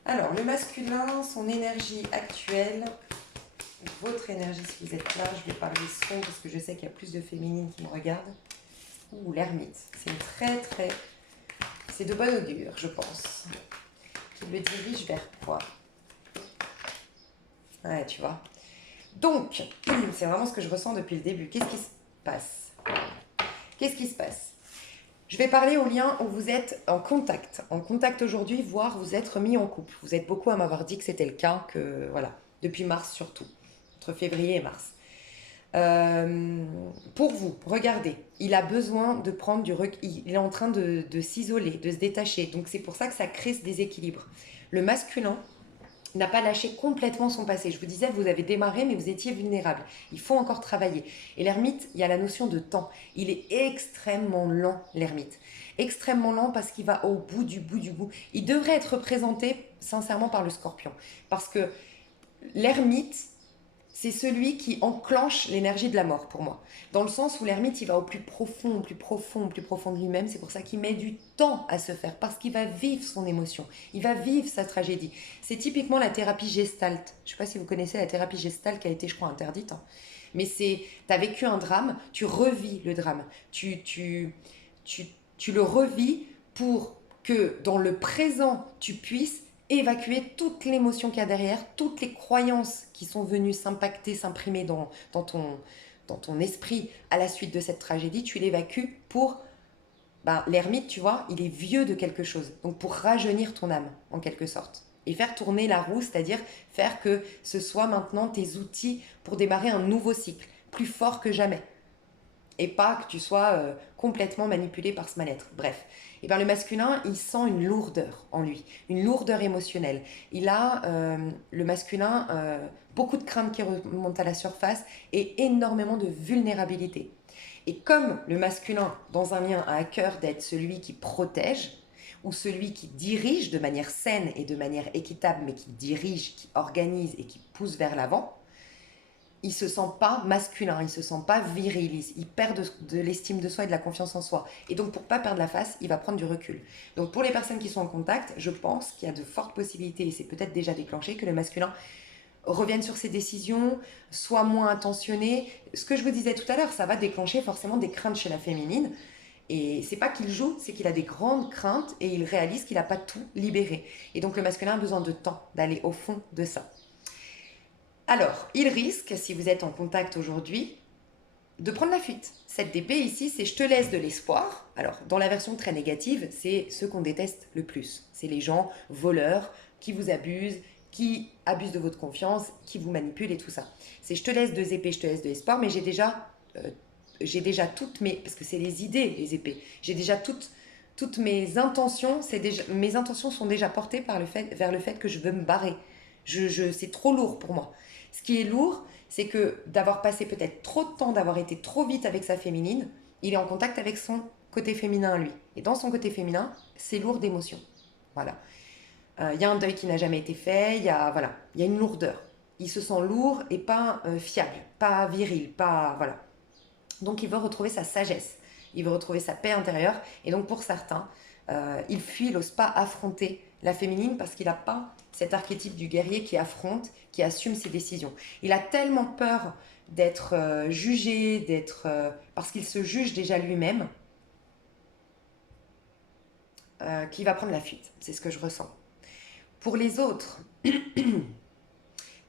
Alors, le masculin, son énergie actuelle, votre énergie si vous êtes là, je vais parler son parce que je sais qu'il y a plus de féminines qui me regardent. Ouh, l'ermite, c'est de bon augure, je pense. Qui le dirige vers quoi? Ouais, tu vois. Donc, c'est vraiment ce que je ressens depuis le début. Qu'est-ce qui se passe? Qu'est-ce qui se passe? Je vais parler au lien où vous êtes en contact. En contact aujourd'hui, voire vous êtes remis en couple. Vous êtes beaucoup à m'avoir dit que c'était le cas, que voilà, depuis mars surtout, entre février et mars. Pour vous, regardez, il a besoin de prendre du recul, il est en train de s'isoler, de se détacher. Donc c'est pour ça que ça crée ce déséquilibre. Le masculin n'a pas lâché complètement son passé. Je vous disais, vous avez démarré, mais vous étiez vulnérable. Il faut encore travailler. Et l'ermite, il y a la notion de temps. Il est extrêmement lent, l'ermite. Extrêmement lent parce qu'il va au bout du bout du bout. Il devrait être représenté, sincèrement, par le scorpion. Parce que l'ermite, c'est celui qui enclenche l'énergie de la mort pour moi. Dans le sens où l'ermite, il va au plus profond, au plus profond, au plus profond de lui-même. C'est pour ça qu'il met du temps à se faire, parce qu'il va vivre son émotion. Il va vivre sa tragédie. C'est typiquement la thérapie gestalt. Je ne sais pas si vous connaissez la thérapie gestalt qui a été, je crois, interdite. Hein. Mais tu as vécu un drame, tu revis le drame. Tu le revis pour que dans le présent, tu puisses évacuer toute l'émotion qu'il y a derrière, toutes les croyances qui sont venues s'impacter, s'imprimer dans ton esprit à la suite de cette tragédie, tu l'évacues pour Ben, l'ermite, tu vois, il est vieux de quelque chose. Donc pour rajeunir ton âme, en quelque sorte. Et faire tourner la roue, c'est-à-dire faire que ce soit maintenant tes outils pour démarrer un nouveau cycle, plus fort que jamais. Et pas que tu sois complètement manipulé par ce mal-être. Bref. Et bien le masculin, il sent une lourdeur en lui, une lourdeur émotionnelle. Il a, le masculin, beaucoup de craintes qui remontent à la surface et énormément de vulnérabilité. Et comme le masculin, dans un lien, a à cœur d'être celui qui protège, ou celui qui dirige de manière saine et de manière équitable, mais qui dirige, qui organise et qui pousse vers l'avant, il se sent pas masculin, il se sent pas viril, il perd de l'estime de soi et de la confiance en soi. Et donc pour pas perdre la face, il va prendre du recul. Donc pour les personnes qui sont en contact, je pense qu'il y a de fortes possibilités, et c'est peut-être déjà déclenché, que le masculin revienne sur ses décisions, soit moins attentionné. Ce que je vous disais tout à l'heure, ça va déclencher forcément des craintes chez la féminine. Et c'est pas qu'il joue, c'est qu'il a des grandes craintes et il réalise qu'il n'a pas tout libéré. Et donc le masculin a besoin de temps d'aller au fond de ça. Alors, il risque, si vous êtes en contact aujourd'hui, de prendre la fuite. Cette d'épée ici, c'est je te laisse de l'espoir. Alors, dans la version très négative, c'est ceux qu'on déteste le plus. C'est les gens voleurs qui vous abusent, qui abusent de votre confiance, qui vous manipulent et tout ça. C'est je te laisse deux épées, je te laisse de l'espoir, mais j'ai déjà toutes mes... Parce que c'est les idées, les épées. J'ai déjà toutes mes intentions, mes intentions sont déjà portées vers le fait que je veux me barrer. C'est trop lourd pour moi. Ce qui est lourd, c'est que d'avoir passé peut-être trop de temps, d'avoir été trop vite avec sa féminine, il est en contact avec son côté féminin, lui. Et dans son côté féminin, c'est lourd d'émotions. Voilà. Y a un deuil qui n'a jamais été fait, voilà, il y a une lourdeur. Il se sent lourd et pas fiable, pas viril, pas... Voilà. Donc il veut retrouver sa sagesse, il veut retrouver sa paix intérieure. Et donc pour certains, il fuit, il n'ose pas affronter la féminine parce qu'il n'a pas cet archétype du guerrier qui affronte, qui assume ses décisions. Il a tellement peur d'être jugé, parce qu'il se juge déjà lui-même, qu'il va prendre la fuite. C'est ce que je ressens. Pour les autres,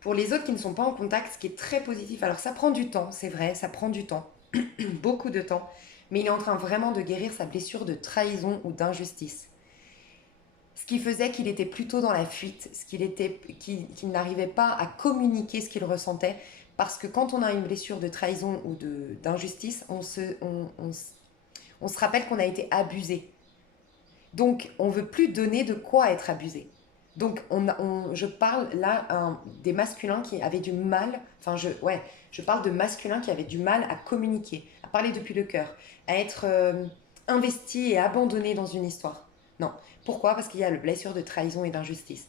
pour les autres qui ne sont pas en contact, ce qui est très positif, alors ça prend du temps, c'est vrai, ça prend du temps, beaucoup de temps, mais il est en train vraiment de guérir sa blessure de trahison ou d'injustice. Ce qui faisait qu'il était plutôt dans la fuite, qu'il n'arrivait pas à communiquer ce qu'il ressentait, parce que quand on a une blessure de trahison ou d'injustice, on se rappelle qu'on a été abusé. Donc, on ne veut plus donner de quoi être abusé. Donc, je parle là des masculins qui avaient du mal, je parle de masculins qui avaient du mal à communiquer, à parler depuis le cœur, à être investis et abandonnés dans une histoire. Non. Pourquoi? Parce qu'il y a le blessure de trahison et d'injustice.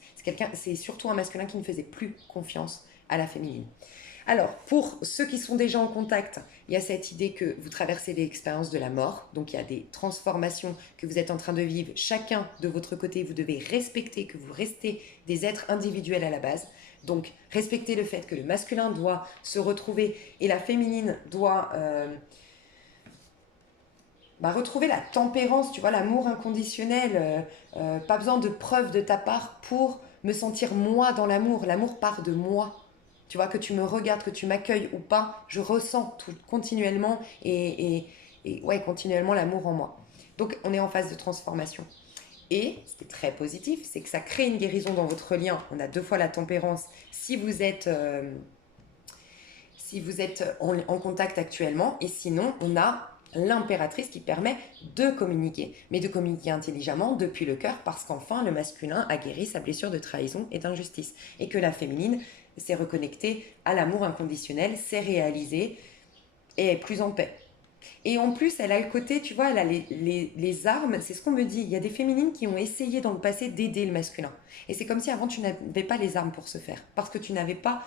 C'est surtout un masculin qui ne faisait plus confiance à la féminine. Alors, pour ceux qui sont déjà en contact, il y a cette idée que vous traversez des expériences de la mort, donc il y a des transformations que vous êtes en train de vivre. Chacun de votre côté, vous devez respecter que vous restez des êtres individuels à la base. Donc, respectez le fait que le masculin doit se retrouver et la féminine doit retrouver la tempérance, tu vois, l'amour inconditionnel. Pas besoin de preuves de ta part pour me sentir moi dans l'amour. L'amour part de moi. Tu vois, que tu me regardes, que tu m'accueilles ou pas, je ressens continuellement continuellement l'amour en moi. Donc, on est en phase de transformation. Et ce qui est très positif, c'est que ça crée une guérison dans votre lien. On a 2 fois la tempérance si vous êtes en contact actuellement. Et sinon, on a l'impératrice qui permet de communiquer, mais de communiquer intelligemment depuis le cœur, parce qu'enfin, le masculin a guéri sa blessure de trahison et d'injustice. Et que la féminine s'est reconnectée à l'amour inconditionnel, s'est réalisée et est plus en paix. Et en plus, elle a le côté, tu vois, elle a les armes, c'est ce qu'on me dit. Il y a des féminines qui ont essayé dans le passé d'aider le masculin. Et c'est comme si avant, tu n'avais pas les armes pour ce faire, parce que tu n'avais pas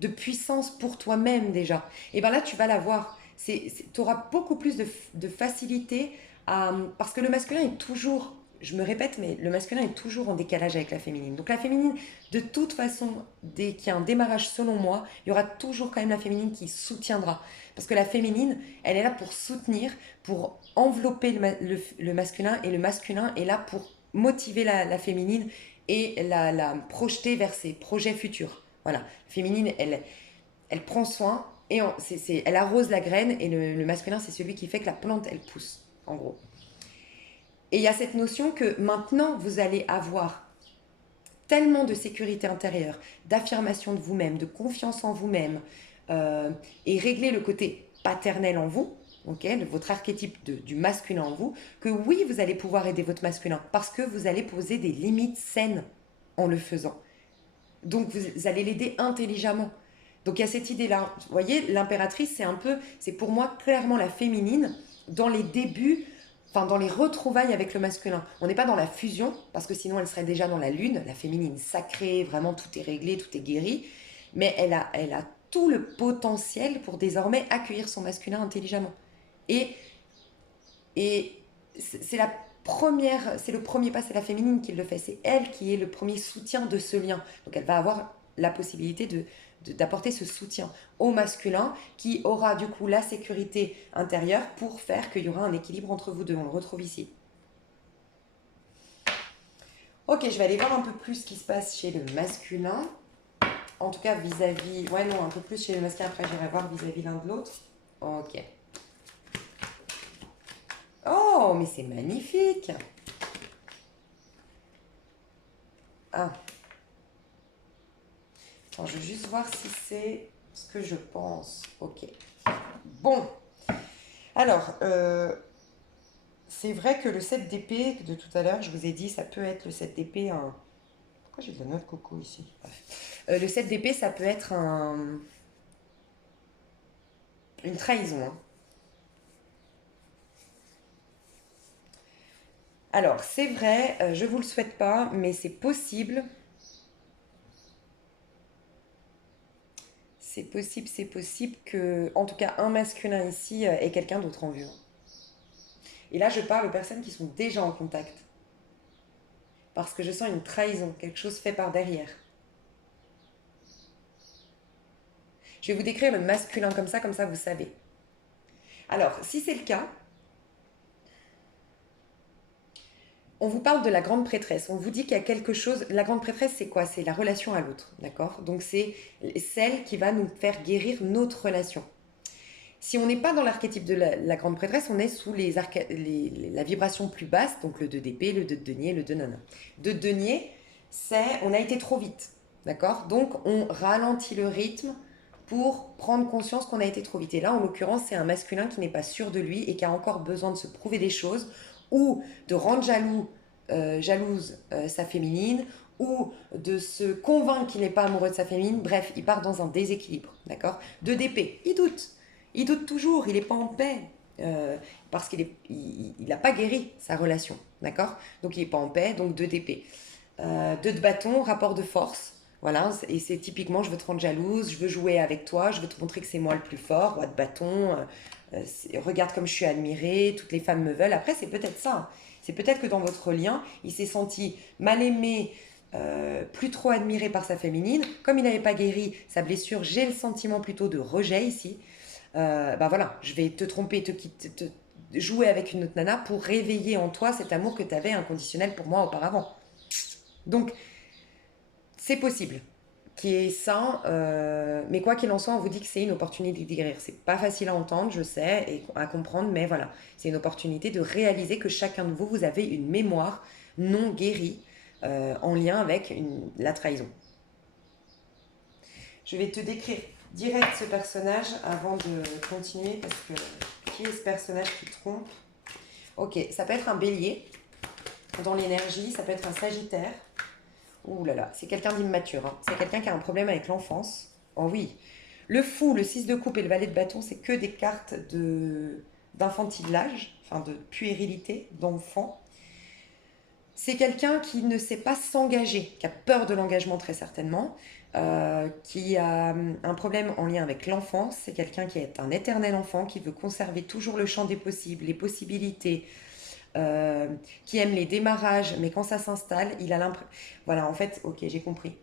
de puissance pour toi-même déjà. Et bien là, tu vas l'avoir. Tu auras beaucoup plus de facilité parce que le masculin est toujours, je me répète, mais le masculin est toujours en décalage avec la féminine. Donc la féminine, de toute façon, dès qu'il y a un démarrage selon moi, il y aura toujours quand même la féminine qui soutiendra. Parce que la féminine, elle est là pour soutenir, pour envelopper le masculin, et le masculin est là pour motiver la féminine et la projeter vers ses projets futurs. Voilà, la féminine, elle prend soin et elle arrose la graine, et le masculin, c'est celui qui fait que la plante, elle pousse, en gros. Et il y a cette notion que maintenant, vous allez avoir tellement de sécurité intérieure, d'affirmation de vous-même, de confiance en vous-même, euh, et régler le côté paternel en vous, okay, de votre archétype du masculin en vous, que oui, vous allez pouvoir aider votre masculin parce que vous allez poser des limites saines en le faisant. Donc vous allez l'aider intelligemment. Donc il y a cette idée-là. Vous voyez, l'impératrice, c'est un peu, c'est pour moi clairement la féminine dans les débuts, enfin dans les retrouvailles avec le masculin. On n'est pas dans la fusion, parce que sinon elle serait déjà dans la lune, la féminine sacrée, vraiment tout est réglé, tout est guéri. Mais elle a tout le potentiel pour désormais accueillir son masculin intelligemment. Et, et c'est la première, c'est le premier pas, c'est la féminine qui le fait. C'est elle qui est le premier soutien de ce lien. Donc elle va avoir la possibilité d'apporter ce soutien au masculin qui aura du coup la sécurité intérieure pour faire qu'il y aura un équilibre entre vous deux. On le retrouve ici. Ok, je vais aller voir un peu plus ce qui se passe chez le masculin. En tout cas, vis-à-vis... Ouais, non, un peu plus chez le masculin. Après, j'irai voir vis-à-vis l'un de l'autre. Ok. Oh, mais c'est magnifique. Ah. Attends, je vais juste voir si c'est ce que je pense. Ok. Bon. Alors, c'est vrai que le 7 d'épée de tout à l'heure, je vous ai dit, ça peut être le 7 d'épée un... Pourquoi j'ai de la noix de coco ici? Le 7 d'épée, ça peut être une trahison. Hein. Alors, c'est vrai, je vous le souhaite pas, mais c'est possible. C'est possible que, en tout cas, un masculin ici ait quelqu'un d'autre en vue. Et là, je parle aux personnes qui sont déjà en contact. Parce que je sens une trahison, quelque chose fait par derrière. Je vais vous décrire le masculin comme ça vous savez. Alors, si c'est le cas, on vous parle de la grande prêtresse. On vous dit qu'il y a quelque chose. La grande prêtresse, c'est quoi? C'est la relation à l'autre, d'accord? Donc, c'est celle qui va nous faire guérir notre relation. Si on n'est pas dans l'archétype de la grande prêtresse, on est sous la vibration plus basse, donc le 2 d'épée, le 2 de denier, le 2 nana. 2 de denier, c'est on a été trop vite, d'accord? Donc on ralentit le rythme pour prendre conscience qu'on a été trop vite. Et là, en l'occurrence, c'est un masculin qui n'est pas sûr de lui et qui a encore besoin de se prouver des choses ou de rendre jalouse sa féminine ou de se convaincre qu'il n'est pas amoureux de sa féminine. Bref, il part dans un déséquilibre, d'accord? 2 d'épée, il doute. Il doute toujours, il n'est pas en paix. Parce qu'il n'a pas guéri sa relation, d'accord? Donc il n'est pas en paix, donc 2 d'épée. 2 de bâton, rapport de force. Voilà, et c'est typiquement je veux te rendre jalouse, je veux jouer avec toi, je veux te montrer que c'est moi le plus fort, roi de bâton, regarde comme je suis admirée, toutes les femmes me veulent. Après, c'est peut-être ça. C'est peut-être que dans votre lien, il s'est senti mal aimé, plus trop admiré par sa féminine. Comme il n'avait pas guéri sa blessure, j'ai le sentiment plutôt de rejet ici. Bah voilà, je vais te tromper, te jouer avec une autre nana pour réveiller en toi cet amour que tu avais inconditionnel pour moi auparavant. Donc, c'est possible qui est ça, mais quoi qu'il en soit, on vous dit que c'est une opportunité de guérir. C'est pas facile à entendre, je sais, et à comprendre, mais voilà, c'est une opportunité de réaliser que chacun de vous, vous avez une mémoire non guérie en lien avec la trahison. Je vais te décrire direct ce personnage avant de continuer parce que qui est ce personnage qui trompe? Ok, ça peut être un bélier dans l'énergie, ça peut être un sagittaire. Ouh là là, c'est quelqu'un d'immature. Hein. C'est quelqu'un qui a un problème avec l'enfance. Oh oui. Le fou, le 6 de coupe et le valet de bâton, c'est que des cartes d'infantilage, enfin de puérilité, d'enfant. C'est quelqu'un qui ne sait pas s'engager, qui a peur de l'engagement très certainement, qui a un problème en lien avec l'enfance. C'est quelqu'un qui est un éternel enfant, qui veut conserver toujours le champ des possibles, les possibilités, qui aime les démarrages, mais quand ça s'installe, il a l'impression... Voilà, en fait, ok, j'ai compris.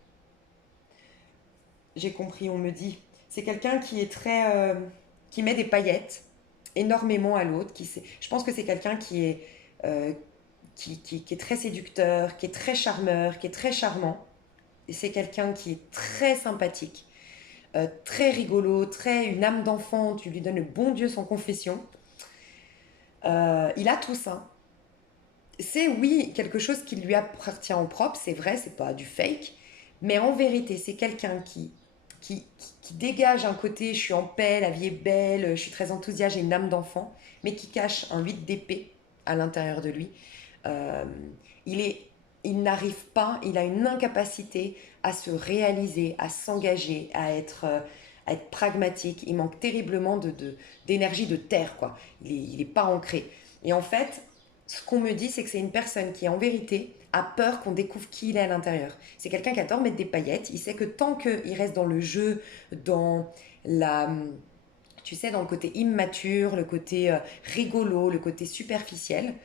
J'ai compris, on me dit. C'est quelqu'un qui est très... qui met des paillettes énormément à l'autre. Je pense que c'est quelqu'un qui est... qui est très séducteur, qui est très charmeur, qui est très charmant. Et c'est quelqu'un qui est très sympathique, très rigolo, très une âme d'enfant. Tu lui donnes le bon Dieu sans confession. Il a tout ça. C'est oui, quelque chose qui lui appartient en propre, c'est vrai, c'est pas du fake, mais en vérité, c'est quelqu'un qui dégage un côté je suis en paix, la vie est belle, je suis très enthousiaste, j'ai une âme d'enfant, mais qui cache un 8 d'épée à l'intérieur de lui. Euh, il est, il n'arrive pas, il a une incapacité à se réaliser, à s'engager, à être pragmatique. Il manque terriblement d'énergie de terre, quoi. Il est pas ancré. Et en fait, ce qu'on me dit, c'est que c'est une personne qui, en vérité, a peur qu'on découvre qui il est à l'intérieur. C'est quelqu'un qui adore mettre des paillettes. Il sait que tant qu'il reste dans le jeu, dans la, tu sais, dans le côté immature, le côté rigolo, le côté superficiel,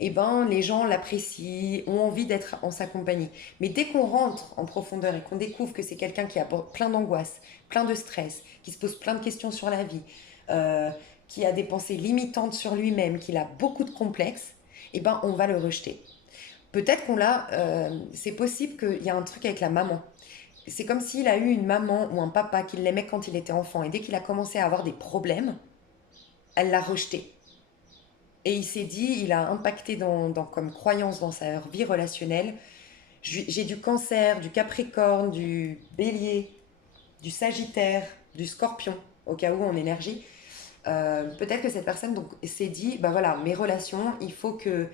eh ben, les gens l'apprécient, ont envie d'être en sa compagnie. Mais dès qu'on rentre en profondeur et qu'on découvre que c'est quelqu'un qui a plein d'angoisse, plein de stress, qui se pose plein de questions sur la vie, euh, qui a des pensées limitantes sur lui-même, qu'il a beaucoup de complexes, eh ben, on va le rejeter. Peut-être qu'on l'a, c'est possible qu'il y a un truc avec la maman. C'est comme s'il a eu une maman ou un papa qui l'aimait quand il était enfant et dès qu'il a commencé à avoir des problèmes, elle l'a rejeté. Et il s'est dit, il a impacté comme croyance dans sa vie relationnelle. J'ai du cancer, du capricorne, du bélier, du sagittaire, du scorpion, au cas où en énergie. Peut-être que cette personne donc, s'est dit, bah voilà, mes relations, il faut que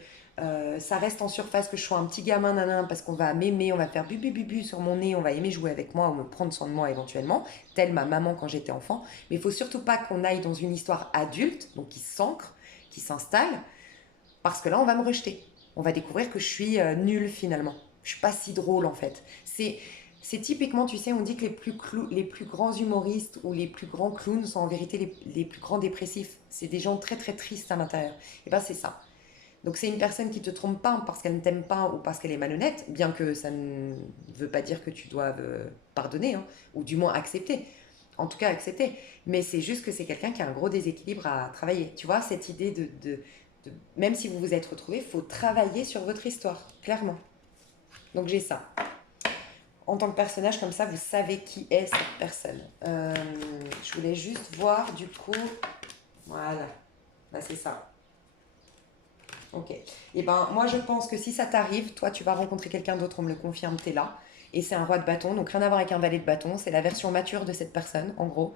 ça reste en surface, que je sois un petit gamin nanan, parce qu'on va m'aimer, on va faire bu bu bu bu sur mon nez, on va aimer jouer avec moi ou me prendre soin de moi éventuellement, telle ma maman quand j'étais enfant. Mais il faut surtout pas qu'on aille dans une histoire adulte, donc qui s'ancre, qui s'installe, parce que là, on va me rejeter. On va découvrir que je suis nulle finalement. Je suis pas si drôle en fait. C'est typiquement, tu sais, on dit que les plus grands humoristes ou les plus grands clowns sont en vérité les plus grands dépressifs. C'est des gens très très tristes à l'intérieur. Et ben c'est ça. Donc c'est une personne qui te trompe pas parce qu'elle ne t'aime pas ou parce qu'elle est malhonnête, bien que ça ne veut pas dire que tu dois pardonner, hein, ou du moins accepter. En tout cas accepter. Mais c'est juste que c'est quelqu'un qui a un gros déséquilibre à travailler. Tu vois, cette idée même si vous vous êtes retrouvés, il faut travailler sur votre histoire, clairement. Donc j'ai ça. En tant que personnage, comme ça, vous savez qui est cette personne. Je voulais juste voir, du coup... Voilà. Là, c'est ça. Ok. Et ben, moi, je pense que si ça t'arrive, toi, tu vas rencontrer quelqu'un d'autre, on me le confirme, t'es là. Et c'est un roi de bâton, donc rien à voir avec un valet de bâton. C'est la version mature de cette personne, en gros.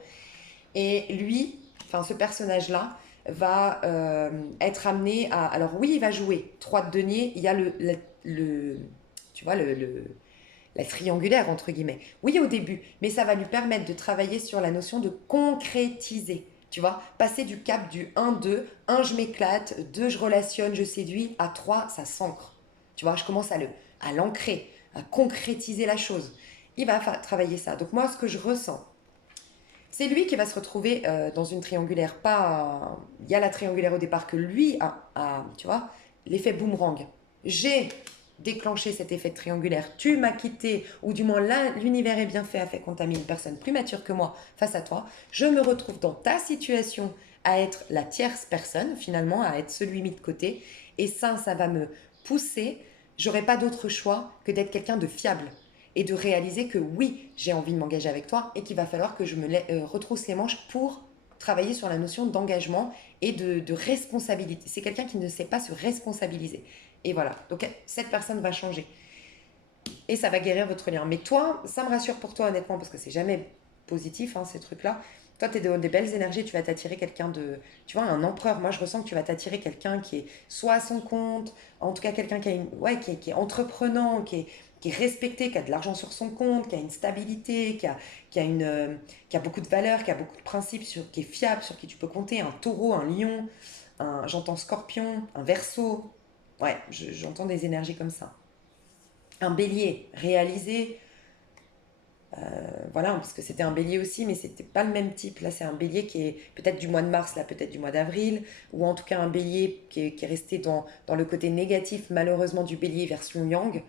Et lui, enfin, ce personnage-là, va être amené à... Alors oui, il va jouer. 3 de denier, il y a tu vois, la triangulaire, entre guillemets. Oui, au début, mais ça va lui permettre de travailler sur la notion de concrétiser. Tu vois, passer du cap du 1-2, 1 je m'éclate, 2 je relationne, je séduis, à 3 ça s'ancre. Tu vois, je commence à l'ancrer, à concrétiser la chose. Il va travailler ça. Donc moi, ce que je ressens, c'est lui qui va se retrouver dans une triangulaire. Pas, il y a la triangulaire au départ que lui tu vois, l'effet boomerang. J'ai déclenché cet effet triangulaire. Tu m'as quitté, ou du moins là, l'univers est bien fait, a fait qu'on t'a mis une personne plus mature que moi face à toi. Je me retrouve dans ta situation à être la tierce personne, finalement, à être celui mis de côté. Et ça va me pousser. J'aurais pas d'autre choix que d'être quelqu'un de fiable et de réaliser que oui, j'ai envie de m'engager avec toi et qu'il va falloir que je me retrousse les manches pour travailler sur la notion d'engagement et de responsabilité. C'est quelqu'un qui ne sait pas se responsabiliser. Et voilà, donc cette personne va changer et ça va guérir votre lien. Mais toi, ça me rassure pour toi honnêtement parce que c'est jamais positif hein, ces trucs-là. Toi, tu es des belles énergies, tu vas t'attirer quelqu'un de... Tu vois, un empereur, moi je ressens que tu vas t'attirer quelqu'un qui est soit à son compte, en tout cas quelqu'un qui, a ouais, qui est entreprenant, qui est respecté, qui a de l'argent sur son compte, qui a une stabilité, qui a beaucoup de valeurs, qui a beaucoup de principes, qui est fiable, sur qui tu peux compter. Un taureau, un lion, j'entends scorpion, un verseau. Ouais, j'entends des énergies comme ça. Un bélier réalisé, voilà, parce que c'était un bélier aussi, mais c'était pas le même type. Là, c'est un bélier qui est peut-être du mois de mars, là, peut-être du mois d'avril, ou en tout cas un bélier qui est resté dans le côté négatif, malheureusement, du bélier version yang.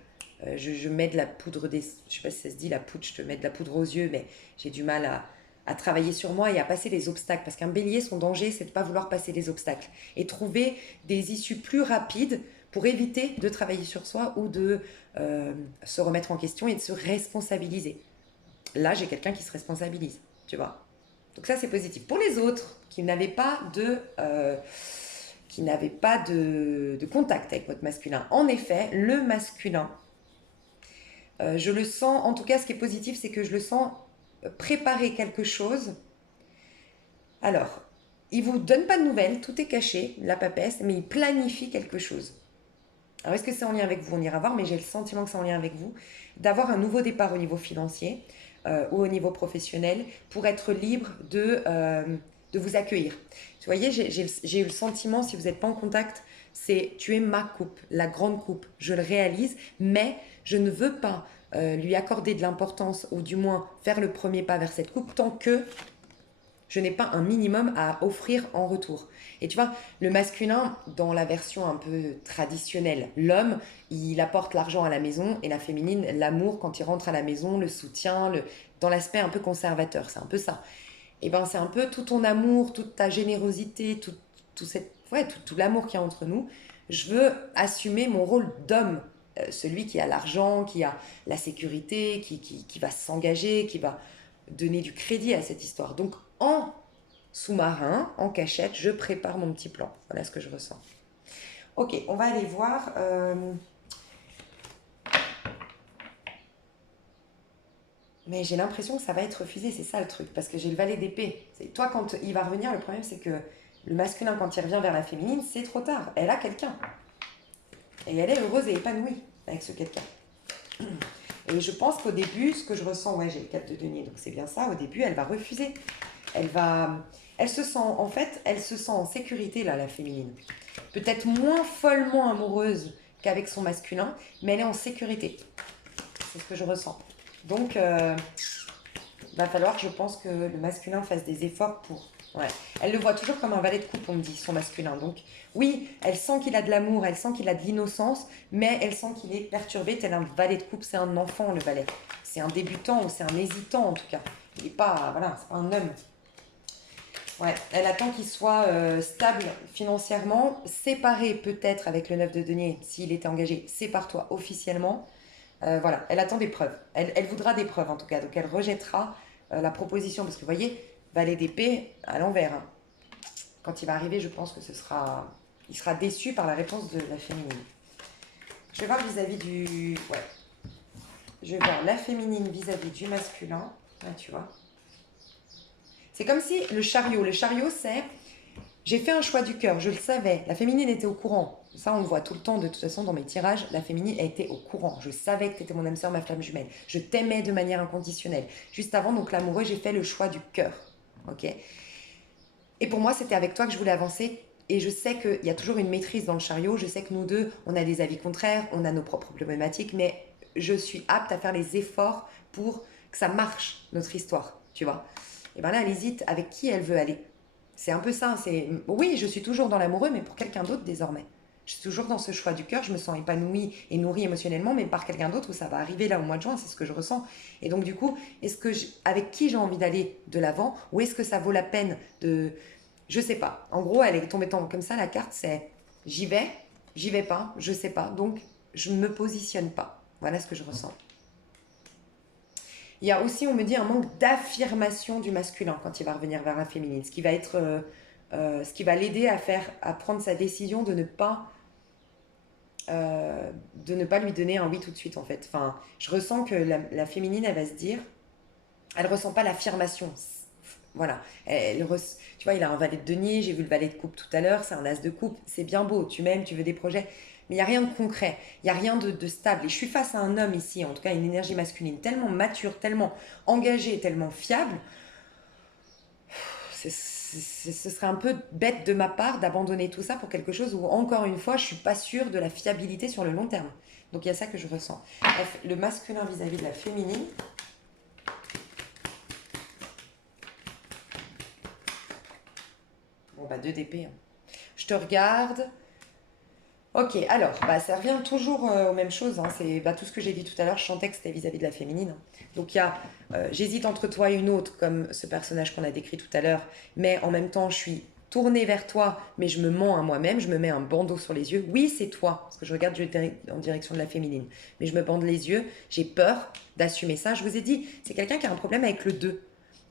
Je mets de la poudre, je sais pas si ça se dit la poudre, je te mets de la poudre aux yeux, mais j'ai du mal à travailler sur moi et à passer les obstacles. Parce qu'un bélier, son danger, c'est de ne pas vouloir passer les obstacles et trouver des issues plus rapides pour éviter de travailler sur soi ou de se remettre en question et de se responsabiliser. Là, j'ai quelqu'un qui se responsabilise, tu vois. Donc ça, c'est positif. Pour les autres qui n'avaient pas qui n'avez pas de contact avec votre masculin. En effet, le masculin, je le sens, en tout cas ce qui est positif, c'est que je le sens préparer quelque chose. Alors, il vous donne pas de nouvelles, tout est caché, la papesse, mais il planifie quelque chose. Alors, est-ce que c'est en lien avec vous? On ira voir, mais j'ai le sentiment que c'est en lien avec vous. D'avoir un nouveau départ au niveau financier ou au niveau professionnel pour être libre de vous accueillir. Vous voyez, j'ai eu le sentiment, si vous n'êtes pas en contact, c'est tu es ma coupe, la grande coupe. Je le réalise, mais je ne veux pas lui accorder de l'importance ou du moins faire le premier pas vers cette coupe tant que je n'ai pas un minimum à offrir en retour. Et tu vois, le masculin, dans la version un peu traditionnelle, l'homme, il apporte l'argent à la maison et la féminine, l'amour quand il rentre à la maison, le soutien, dans l'aspect un peu conservateur, c'est un peu ça. Et ben c'est un peu tout ton amour, toute ta générosité, tout l'amour qu'il y a entre nous. Je veux assumer mon rôle d'homme, celui qui a l'argent, qui a la sécurité, qui va s'engager, qui va donner du crédit à cette histoire. Donc en sous-marin, en cachette, je prépare mon petit plan. Voilà ce que je ressens. Ok, on va aller voir. Mais j'ai l'impression que ça va être refusé, c'est ça le truc, parce que j'ai le valet d'épée. Toi, quand il va revenir, le problème c'est que le masculin, quand il revient vers la féminine, c'est trop tard. Elle a quelqu'un. Et elle est heureuse et épanouie avec ce quelqu'un. Et je pense qu'au début, ce que je ressens, ouais, j'ai le 4 de denier, donc c'est bien ça, au début, elle va refuser. Elle se sent, en fait, elle se sent en sécurité, là, la féminine. Peut-être moins follement amoureuse qu'avec son masculin, mais elle est en sécurité. C'est ce que je ressens. Donc, va falloir, je pense, que le masculin fasse des efforts pour... Ouais. Elle le voit toujours comme un valet de coupe, on me dit, son masculin. Donc, oui, elle sent qu'il a de l'amour, elle sent qu'il a de l'innocence, mais elle sent qu'il est perturbé, tel un valet de coupe. C'est un enfant, le valet. C'est un débutant ou c'est un hésitant, en tout cas. Il n'est pas, voilà, c'est pas un homme. Ouais, elle attend qu'il soit stable financièrement, séparé peut-être avec le 9 de denier, s'il était engagé, sépare-toi officiellement. Voilà, elle attend des preuves. Elle voudra des preuves en tout cas. Donc elle rejettera la proposition. Parce que vous voyez, valet d'épée à l'envers, hein. Quand il va arriver, je pense que il sera déçu par la réponse de la féminine. Je vais voir vis-à-vis du... Ouais. Je vais voir la féminine vis-à-vis du masculin. Là, tu vois. C'est comme si le chariot, c'est... J'ai fait un choix du cœur, je le savais. La féminine était au courant. Ça, on le voit tout le temps, de toute façon, dans mes tirages. La féminine a été au courant. Je savais que tu étais mon âme sœur, ma flamme jumelle. Je t'aimais de manière inconditionnelle. Juste avant, donc l'amoureux, j'ai fait le choix du cœur. Ok. Et pour moi, c'était avec toi que je voulais avancer. Et je sais qu'il y a toujours une maîtrise dans le chariot. Je sais que nous deux, on a des avis contraires, on a nos propres problématiques, mais je suis apte à faire les efforts pour que ça marche, notre histoire. Tu vois. Et bien là, elle hésite avec qui elle veut aller. C'est un peu ça. Oui, je suis toujours dans l'amoureux, mais pour quelqu'un d'autre désormais. Je suis toujours dans ce choix du cœur. Je me sens épanouie et nourrie émotionnellement, mais par quelqu'un d'autre où ça va arriver là au mois de juin. C'est ce que je ressens. Et donc, du coup, avec qui j'ai envie d'aller de l'avant, ou est-ce que ça vaut la peine de. Je sais pas. En gros, elle est tombée comme ça. La carte, c'est j'y vais pas, je sais pas. Donc, je ne me positionne pas. Voilà ce que je ressens. Il y a aussi, on me dit, un manque d'affirmation du masculin quand il va revenir vers la féminine. Ce qui va ce qui va l'aider à prendre sa décision de ne pas lui donner un oui tout de suite, en fait. Enfin, je ressens que la féminine, elle va se dire, elle ressent pas l'affirmation. Voilà. Tu vois, il a un valet de denier, j'ai vu le valet de coupe tout à l'heure, c'est un as de coupe. C'est bien beau, tu m'aimes, tu veux des projets. Mais il n'y a rien de concret, il n'y a rien de stable. Et je suis face à un homme ici, en tout cas une énergie masculine tellement mature, tellement engagée, tellement fiable. Ce serait un peu bête de ma part d'abandonner tout ça pour quelque chose où, encore une fois, je ne suis pas sûre de la fiabilité sur le long terme. Donc il y a ça que je ressens. Bref, le masculin vis-à-vis de la féminine. Bon, bah, 2 d'épée, hein. Je te regarde. Ok, alors, bah, ça revient toujours aux mêmes choses, hein. C'est tout ce que j'ai dit tout à l'heure. Je sentais que c'était vis-à-vis de la féminine, hein. Donc, il y a, j'hésite entre toi et une autre, comme ce personnage qu'on a décrit tout à l'heure, mais en même temps, je suis tournée vers toi, mais je me mens à moi-même, je me mets un bandeau sur les yeux. Oui, c'est toi, parce que je regarde en direction de la féminine, mais je me bande les yeux, j'ai peur d'assumer ça. Je vous ai dit, c'est quelqu'un qui a un problème avec le 2.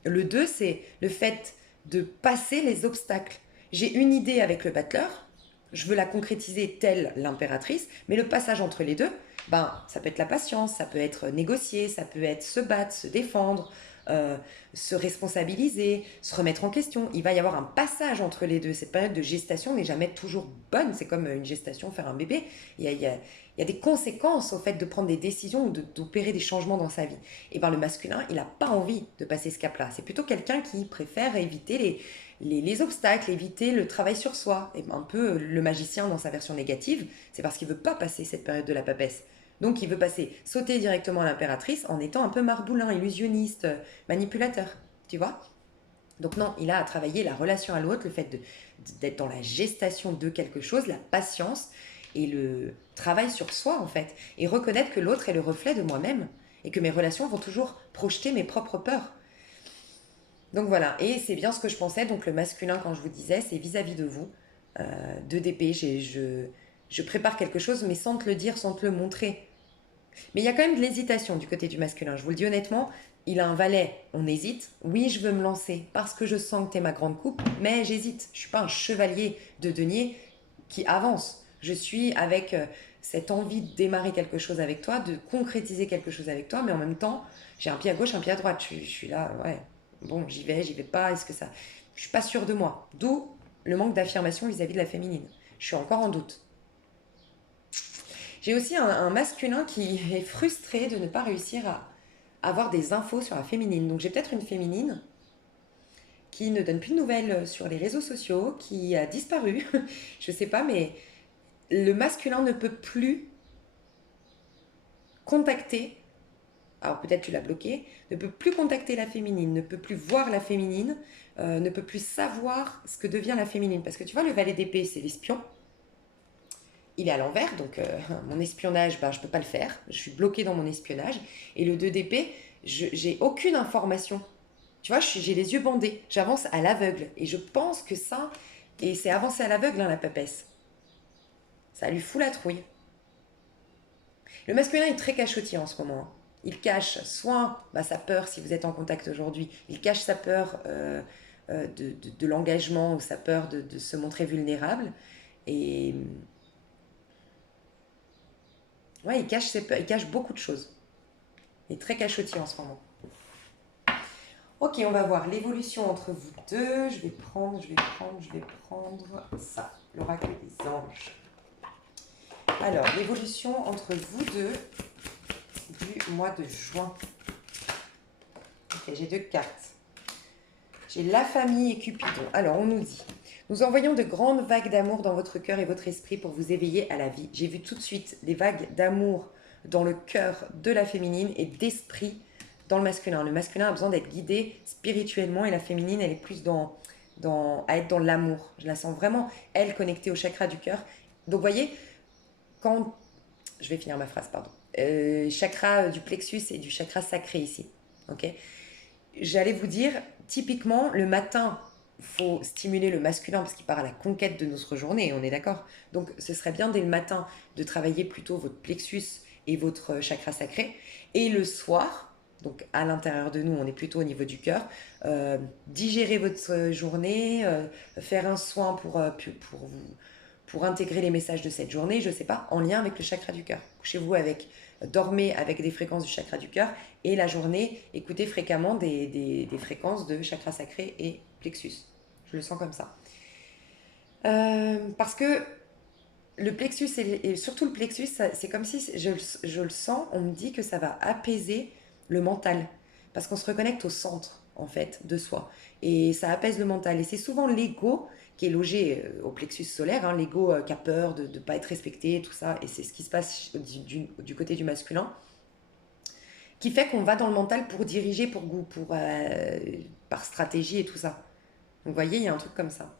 Le 2, c'est le fait de passer les obstacles. J'ai une idée avec le battleur, je veux la concrétiser telle l'impératrice, mais le passage entre les deux, ben, ça peut être la patience, ça peut être négocier, ça peut être se battre, se défendre, euh, se responsabiliser, se remettre en question. Il va y avoir un passage entre les deux. Cette période de gestation n'est jamais toujours bonne. C'est comme une gestation, faire un bébé. Il y a des conséquences au fait de prendre des décisions ou d'opérer des changements dans sa vie. Et ben, le masculin, il n'a pas envie de passer ce cap-là. C'est plutôt quelqu'un qui préfère éviter les obstacles, éviter le travail sur soi. Et un peu le magicien dans sa version négative, c'est parce qu'il veut pas passer cette période de la papesse. Donc il veut passer, sauter directement à l'impératrice en étant un peu marboulin, illusionniste, manipulateur, tu vois. Donc non, il a à travailler la relation à l'autre, le fait d'être dans la gestation de quelque chose, la patience et le travail sur soi en fait. Et reconnaître que l'autre est le reflet de moi-même et que mes relations vont toujours projeter mes propres peurs. Donc voilà, et c'est bien ce que je pensais. Donc le masculin, quand je vous disais, c'est vis-à-vis de vous, de DP. Je prépare quelque chose, mais sans te le dire, sans te le montrer. Mais il y a quand même de l'hésitation du côté du masculin. Je vous le dis honnêtement, il a un valet, on hésite. Oui, je veux me lancer parce que je sens que tu es ma grande coupe, mais j'hésite. Je ne suis pas un chevalier de denier qui avance. Je suis avec cette envie de démarrer quelque chose avec toi, de concrétiser quelque chose avec toi, mais en même temps, j'ai un pied à gauche, un pied à droite. Je suis là, ouais, bon, j'y vais pas, est-ce que ça... Je suis pas sûre de moi. D'où le manque d'affirmation vis-à-vis de la féminine. Je suis encore en doute. J'ai aussi un masculin qui est frustré de ne pas réussir à avoir des infos sur la féminine. Donc j'ai peut-être une féminine qui ne donne plus de nouvelles sur les réseaux sociaux, qui a disparu. Je sais pas, mais le masculin ne peut plus contacter, alors peut-être tu l'as bloqué, ne peut plus contacter la féminine, ne peut plus voir la féminine, ne peut plus savoir ce que devient la féminine. Parce que tu vois, le valet d'épée, c'est l'espion. Il est à l'envers, donc mon espionnage, ben, je ne peux pas le faire. Je suis bloquée dans mon espionnage. Et le 2 d'épée, j'ai aucune information. Tu vois, j'ai les yeux bandés. J'avance à l'aveugle. Et je pense que ça, et c'est avancer à l'aveugle, hein, la papesse. Ça lui fout la trouille. Le masculin est très cachotier en ce moment, hein. Il cache soit bah, sa peur, si vous êtes en contact aujourd'hui, il cache sa peur de l'engagement ou sa peur de se montrer vulnérable. Et ouais, il cache beaucoup de choses. Il est très cachotier en ce moment. Ok, on va voir l'évolution entre vous deux. Je vais prendre ça, l'oracle des anges. Alors, l'évolution entre vous deux du mois de juin. Ok, j'ai deux cartes. J'ai la famille et Cupidon. Alors, on nous dit, nous envoyons de grandes vagues d'amour dans votre cœur et votre esprit pour vous éveiller à la vie. J'ai vu tout de suite des vagues d'amour dans le cœur de la féminine et d'esprit dans le masculin. Le masculin a besoin d'être guidé spirituellement et la féminine, elle est plus à être dans l'amour. Je la sens vraiment, elle, connectée au chakra du cœur. Donc, vous voyez, quand... Je vais finir ma phrase, pardon. Chakra du plexus et du chakra sacré ici. Ok. J'allais vous dire, typiquement, le matin, il faut stimuler le masculin parce qu'il part à la conquête de notre journée, on est d'accord. Donc, ce serait bien dès le matin de travailler plutôt votre plexus et votre chakra sacré. Et le soir, donc à l'intérieur de nous, on est plutôt au niveau du cœur, digérer votre journée, faire un soin pour intégrer les messages de cette journée, je ne sais pas, en lien avec le chakra du cœur. Couchez-vous avec, dormez avec des fréquences du chakra du cœur et la journée, écoutez fréquemment des fréquences de chakra sacré et plexus. Je le sens comme ça. Parce que le plexus et surtout le plexus, c'est comme si je le sens, on me dit que ça va apaiser le mental. Parce qu'on se reconnecte au centre, en fait, de soi. Et ça apaise le mental. Et c'est souvent l'ego qui est logé au plexus solaire, hein, l'ego qui a peur de ne pas être respecté, tout ça. Et c'est ce qui se passe du côté du masculin, qui fait qu'on va dans le mental pour diriger, par stratégie et tout ça. Donc vous voyez, il y a un truc comme ça.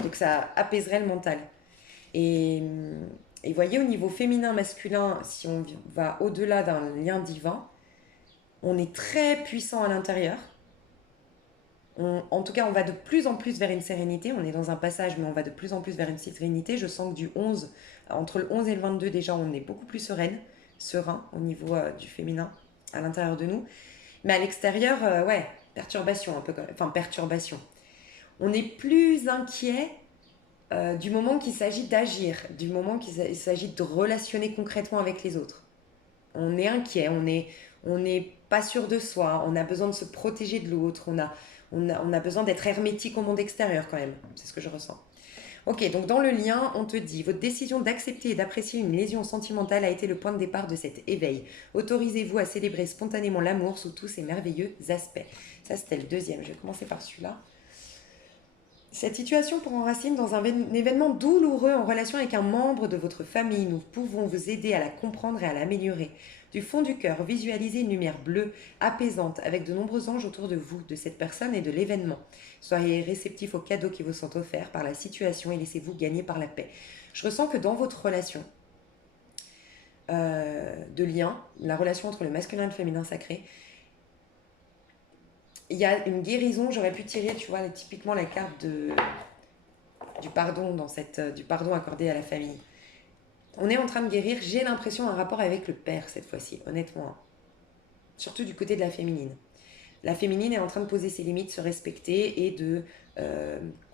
Donc ça apaiserait le mental. Et vous voyez, au niveau féminin-masculin, si on va au-delà d'un lien divin, on est très puissant à l'intérieur. En tout cas, on va de plus en plus vers une sérénité. On est dans un passage, mais on va de plus en plus vers une sérénité. Je sens que entre le 11 et le 22, déjà, on est beaucoup plus serein au niveau du féminin à l'intérieur de nous. Mais à l'extérieur, ouais, perturbation, un peu, enfin perturbation. On est plus inquiet du moment qu'il s'agit d'agir, du moment qu'il s'agit de relationner concrètement avec les autres. On est inquiet, on n'est pas sûr de soi, on a besoin de se protéger de l'autre, on a besoin d'être hermétique au monde extérieur quand même. C'est ce que je ressens. Ok, donc dans le lien, on te dit, votre décision d'accepter et d'apprécier une lésion sentimentale a été le point de départ de cet éveil. Autorisez-vous à célébrer spontanément l'amour sous tous ses merveilleux aspects. Ça, c'était le deuxième. Je vais commencer par celui-là. Cette situation prend racine dans un événement douloureux en relation avec un membre de votre famille. Nous pouvons vous aider à la comprendre et à l'améliorer. Du fond du cœur, visualisez une lumière bleue, apaisante, avec de nombreux anges autour de vous, de cette personne et de l'événement. Soyez réceptifs aux cadeaux qui vous sont offerts par la situation et laissez-vous gagner par la paix. Je ressens que dans votre relation de lien, la relation entre le masculin et le féminin sacré, il y a une guérison. J'aurais pu tirer, tu vois, typiquement la carte du pardon du pardon accordé à la famille. On est en train de guérir, j'ai l'impression, un rapport avec le père cette fois-ci, honnêtement. Surtout du côté de la féminine. La féminine est en train de poser ses limites, se respecter et de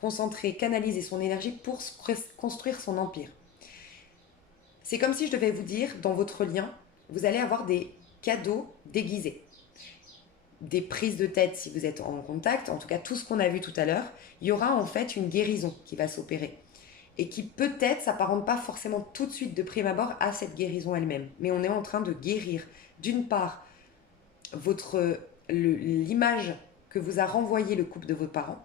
concentrer, canaliser son énergie pour construire son empire. C'est comme si je devais vous dire, dans votre lien, vous allez avoir des cadeaux déguisés. Des prises de tête si vous êtes en contact, en tout cas tout ce qu'on a vu tout à l'heure, il y aura en fait une guérison qui va s'opérer et qui peut-être s'apparente pas forcément tout de suite de prime abord à cette guérison elle-même. Mais on est en train de guérir d'une part l'image que vous a renvoyée le couple de vos parents,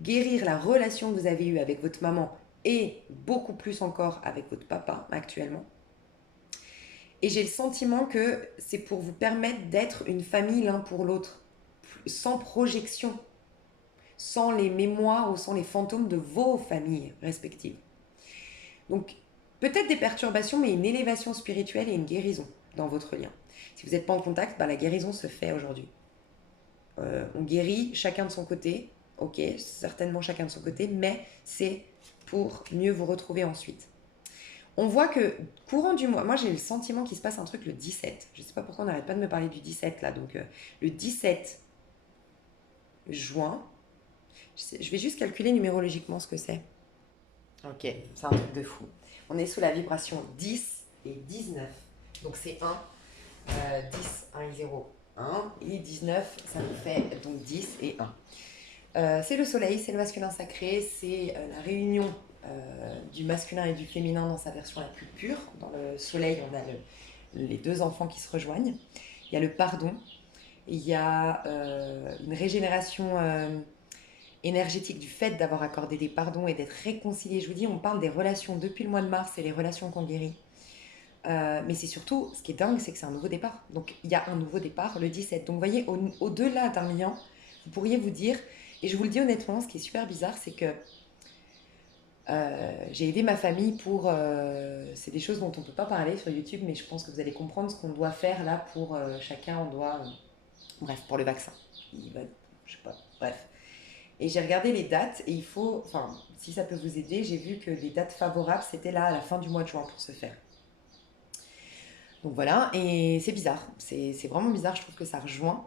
guérir la relation que vous avez eue avec votre maman et beaucoup plus encore avec votre papa actuellement. Et j'ai le sentiment que c'est pour vous permettre d'être une famille l'un pour l'autre, sans projection, sans les mémoires ou sans les fantômes de vos familles respectives. Donc, peut-être des perturbations, mais une élévation spirituelle et une guérison dans votre lien. Si vous n'êtes pas en contact, la guérison se fait aujourd'hui. On guérit chacun de son côté, ok, certainement chacun de son côté, mais c'est pour mieux vous retrouver ensuite. On voit que courant du mois, moi j'ai le sentiment qu'il se passe un truc le 17. Je ne sais pas pourquoi on n'arrête pas de me parler du 17 là. Donc le 17 juin, je vais juste calculer numérologiquement ce que c'est. Ok, c'est un truc de fou. On est sous la vibration 10 et 19. Donc c'est 1, 10, 1 et 0, 1. Et 19, ça nous fait donc 10 et 1. C'est le soleil, c'est le masculin sacré, c'est la réunion du masculin et du féminin dans sa version la plus pure. Dans le soleil, on a les deux enfants qui se rejoignent. Il y a le pardon, il y a une régénération énergétique du fait d'avoir accordé des pardons et d'être réconcilié. Je vous dis, on parle des relations depuis le mois de mars, c'est les relations qu'on guérit. Mais c'est surtout, ce qui est dingue, c'est que c'est un nouveau départ. Donc il y a un nouveau départ le 17. Donc vous voyez, au-delà d'un lien, vous pourriez vous dire, et je vous le dis honnêtement, ce qui est super bizarre, c'est que j'ai aidé ma famille pour... c'est des choses dont on ne peut pas parler sur YouTube, mais je pense que vous allez comprendre ce qu'on doit faire là pour chacun. On doit... bref, pour le vaccin. Je sais pas, bref. Et j'ai regardé les dates et il faut... Enfin, si ça peut vous aider, j'ai vu que les dates favorables, c'était là à la fin du mois de juin pour se faire. Donc voilà, et c'est bizarre. C'est vraiment bizarre, je trouve que ça rejoint.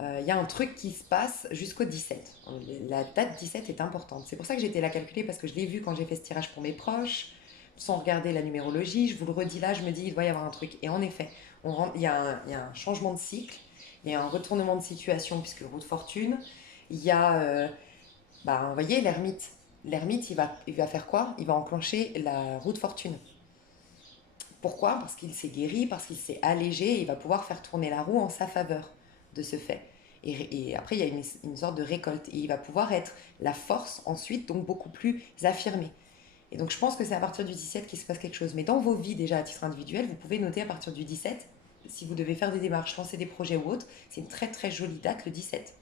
Y a un truc qui se passe jusqu'au 17. La date 17 est importante. C'est pour ça que j'ai été la calculer, parce que je l'ai vu quand j'ai fait ce tirage pour mes proches, sans regarder la numérologie. Je vous le redis là, je me dis, il doit y avoir un truc. Et en effet, il y a un changement de cycle, il y a un retournement de situation, puisque roue de fortune. Il y a, vous voyez, l'ermite. L'ermite, il va faire quoi? Il va enclencher la roue de fortune. Pourquoi? Parce qu'il s'est guéri, parce qu'il s'est allégé, et il va pouvoir faire tourner la roue en sa faveur de ce fait. Et après, il y a une sorte de récolte. Et il va pouvoir être la force ensuite, donc beaucoup plus affirmée. Et donc, je pense que c'est à partir du 17 qu'il se passe quelque chose. Mais dans vos vies, déjà, à titre individuel, vous pouvez noter à partir du 17, si vous devez faire des démarches, lancer des projets ou autres, c'est une très très jolie date, le 17,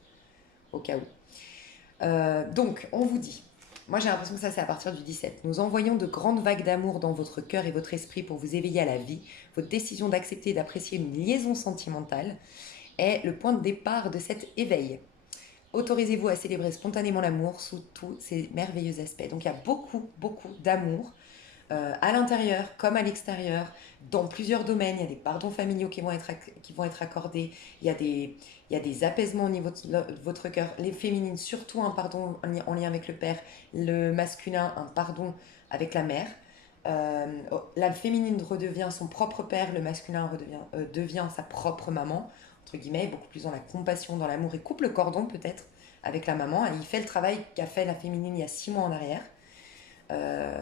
au cas où. Donc, on vous dit, moi j'ai l'impression que ça c'est à partir du 17. Nous envoyons de grandes vagues d'amour dans votre cœur et votre esprit pour vous éveiller à la vie. Votre décision d'accepter et d'apprécier une liaison sentimentale est le point de départ de cet éveil. Autorisez-vous à célébrer spontanément l'amour sous tous ses merveilleux aspects. Donc il y a beaucoup, beaucoup d'amour à l'intérieur comme à l'extérieur, dans plusieurs domaines. Il y a des pardons familiaux qui vont être accordés, il y a des apaisements au niveau de votre cœur. Les féminines, surtout un pardon en lien avec le père, le masculin, un pardon avec la mère. La féminine redevient son propre père, le masculin devient sa propre maman, entre guillemets, beaucoup plus dans la compassion, dans l'amour, et coupe le cordon peut-être avec la maman. Il fait le travail qu'a fait la féminine il y a 6 mois en arrière. Euh,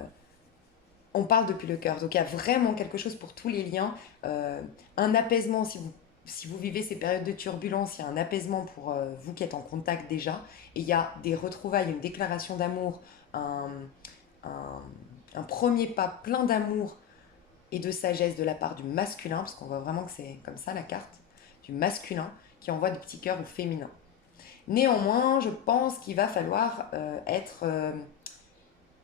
on parle depuis le cœur. Donc il y a vraiment quelque chose pour tous les liens. Un apaisement si vous vivez ces périodes de turbulence, il y a un apaisement pour vous qui êtes en contact déjà. Et il y a des retrouvailles, une déclaration d'amour, un, un, un premier pas plein d'amour et de sagesse de la part du masculin, parce qu'on voit vraiment que c'est comme ça la carte, du masculin qui envoie des petits cœurs au féminin. Néanmoins, je pense qu'il va falloir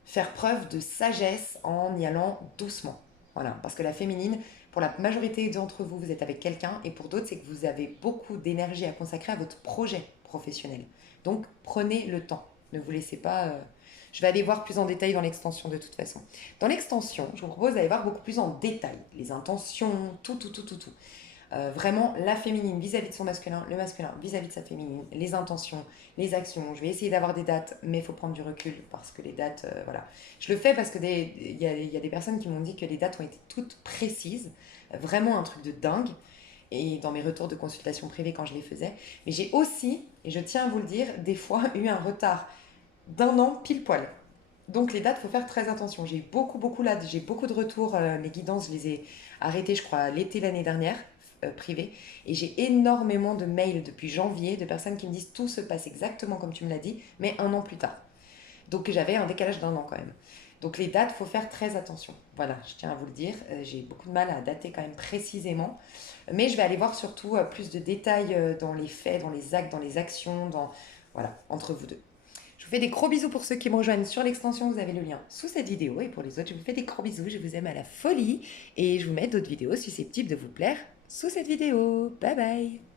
faire preuve de sagesse en y allant doucement. Voilà, parce que la féminine, pour la majorité d'entre vous, vous êtes avec quelqu'un, et pour d'autres, c'est que vous avez beaucoup d'énergie à consacrer à votre projet professionnel. Donc, prenez le temps. Ne vous laissez pas... Je vais aller voir plus en détail dans l'extension de toute façon. Dans l'extension, je vous propose d'aller voir beaucoup plus en détail les intentions, tout. Vraiment la féminine vis-à-vis de son masculin, le masculin vis-à-vis de sa féminine, les intentions, les actions. Je vais essayer d'avoir des dates, mais il faut prendre du recul parce que les dates, voilà. Je le fais parce que y a des personnes qui m'ont dit que les dates ont été toutes précises, vraiment un truc de dingue. Et dans mes retours de consultation privée quand je les faisais. Mais j'ai aussi, et je tiens à vous le dire, des fois eu un retard d'1 an pile poil. Donc les dates, il faut faire très attention. J'ai beaucoup là, j'ai beaucoup de retours. Mes guidances, je les ai arrêtées, je crois, l'été l'année dernière, privées. Et j'ai énormément de mails depuis janvier de personnes qui me disent tout se passe exactement comme tu me l'as dit, mais 1 an plus tard. Donc j'avais un décalage d'1 an quand même. Donc les dates, il faut faire très attention. Voilà, je tiens à vous le dire. J'ai beaucoup de mal à dater quand même précisément. Mais je vais aller voir surtout plus de détails dans les faits, dans les actes, dans les actions, voilà, entre vous deux. Je vous fais des gros bisous pour ceux qui me rejoignent sur l'extension. Vous avez le lien sous cette vidéo. Et pour les autres, je vous fais des gros bisous. Je vous aime à la folie. Et je vous mets d'autres vidéos susceptibles de vous plaire sous cette vidéo. Bye bye.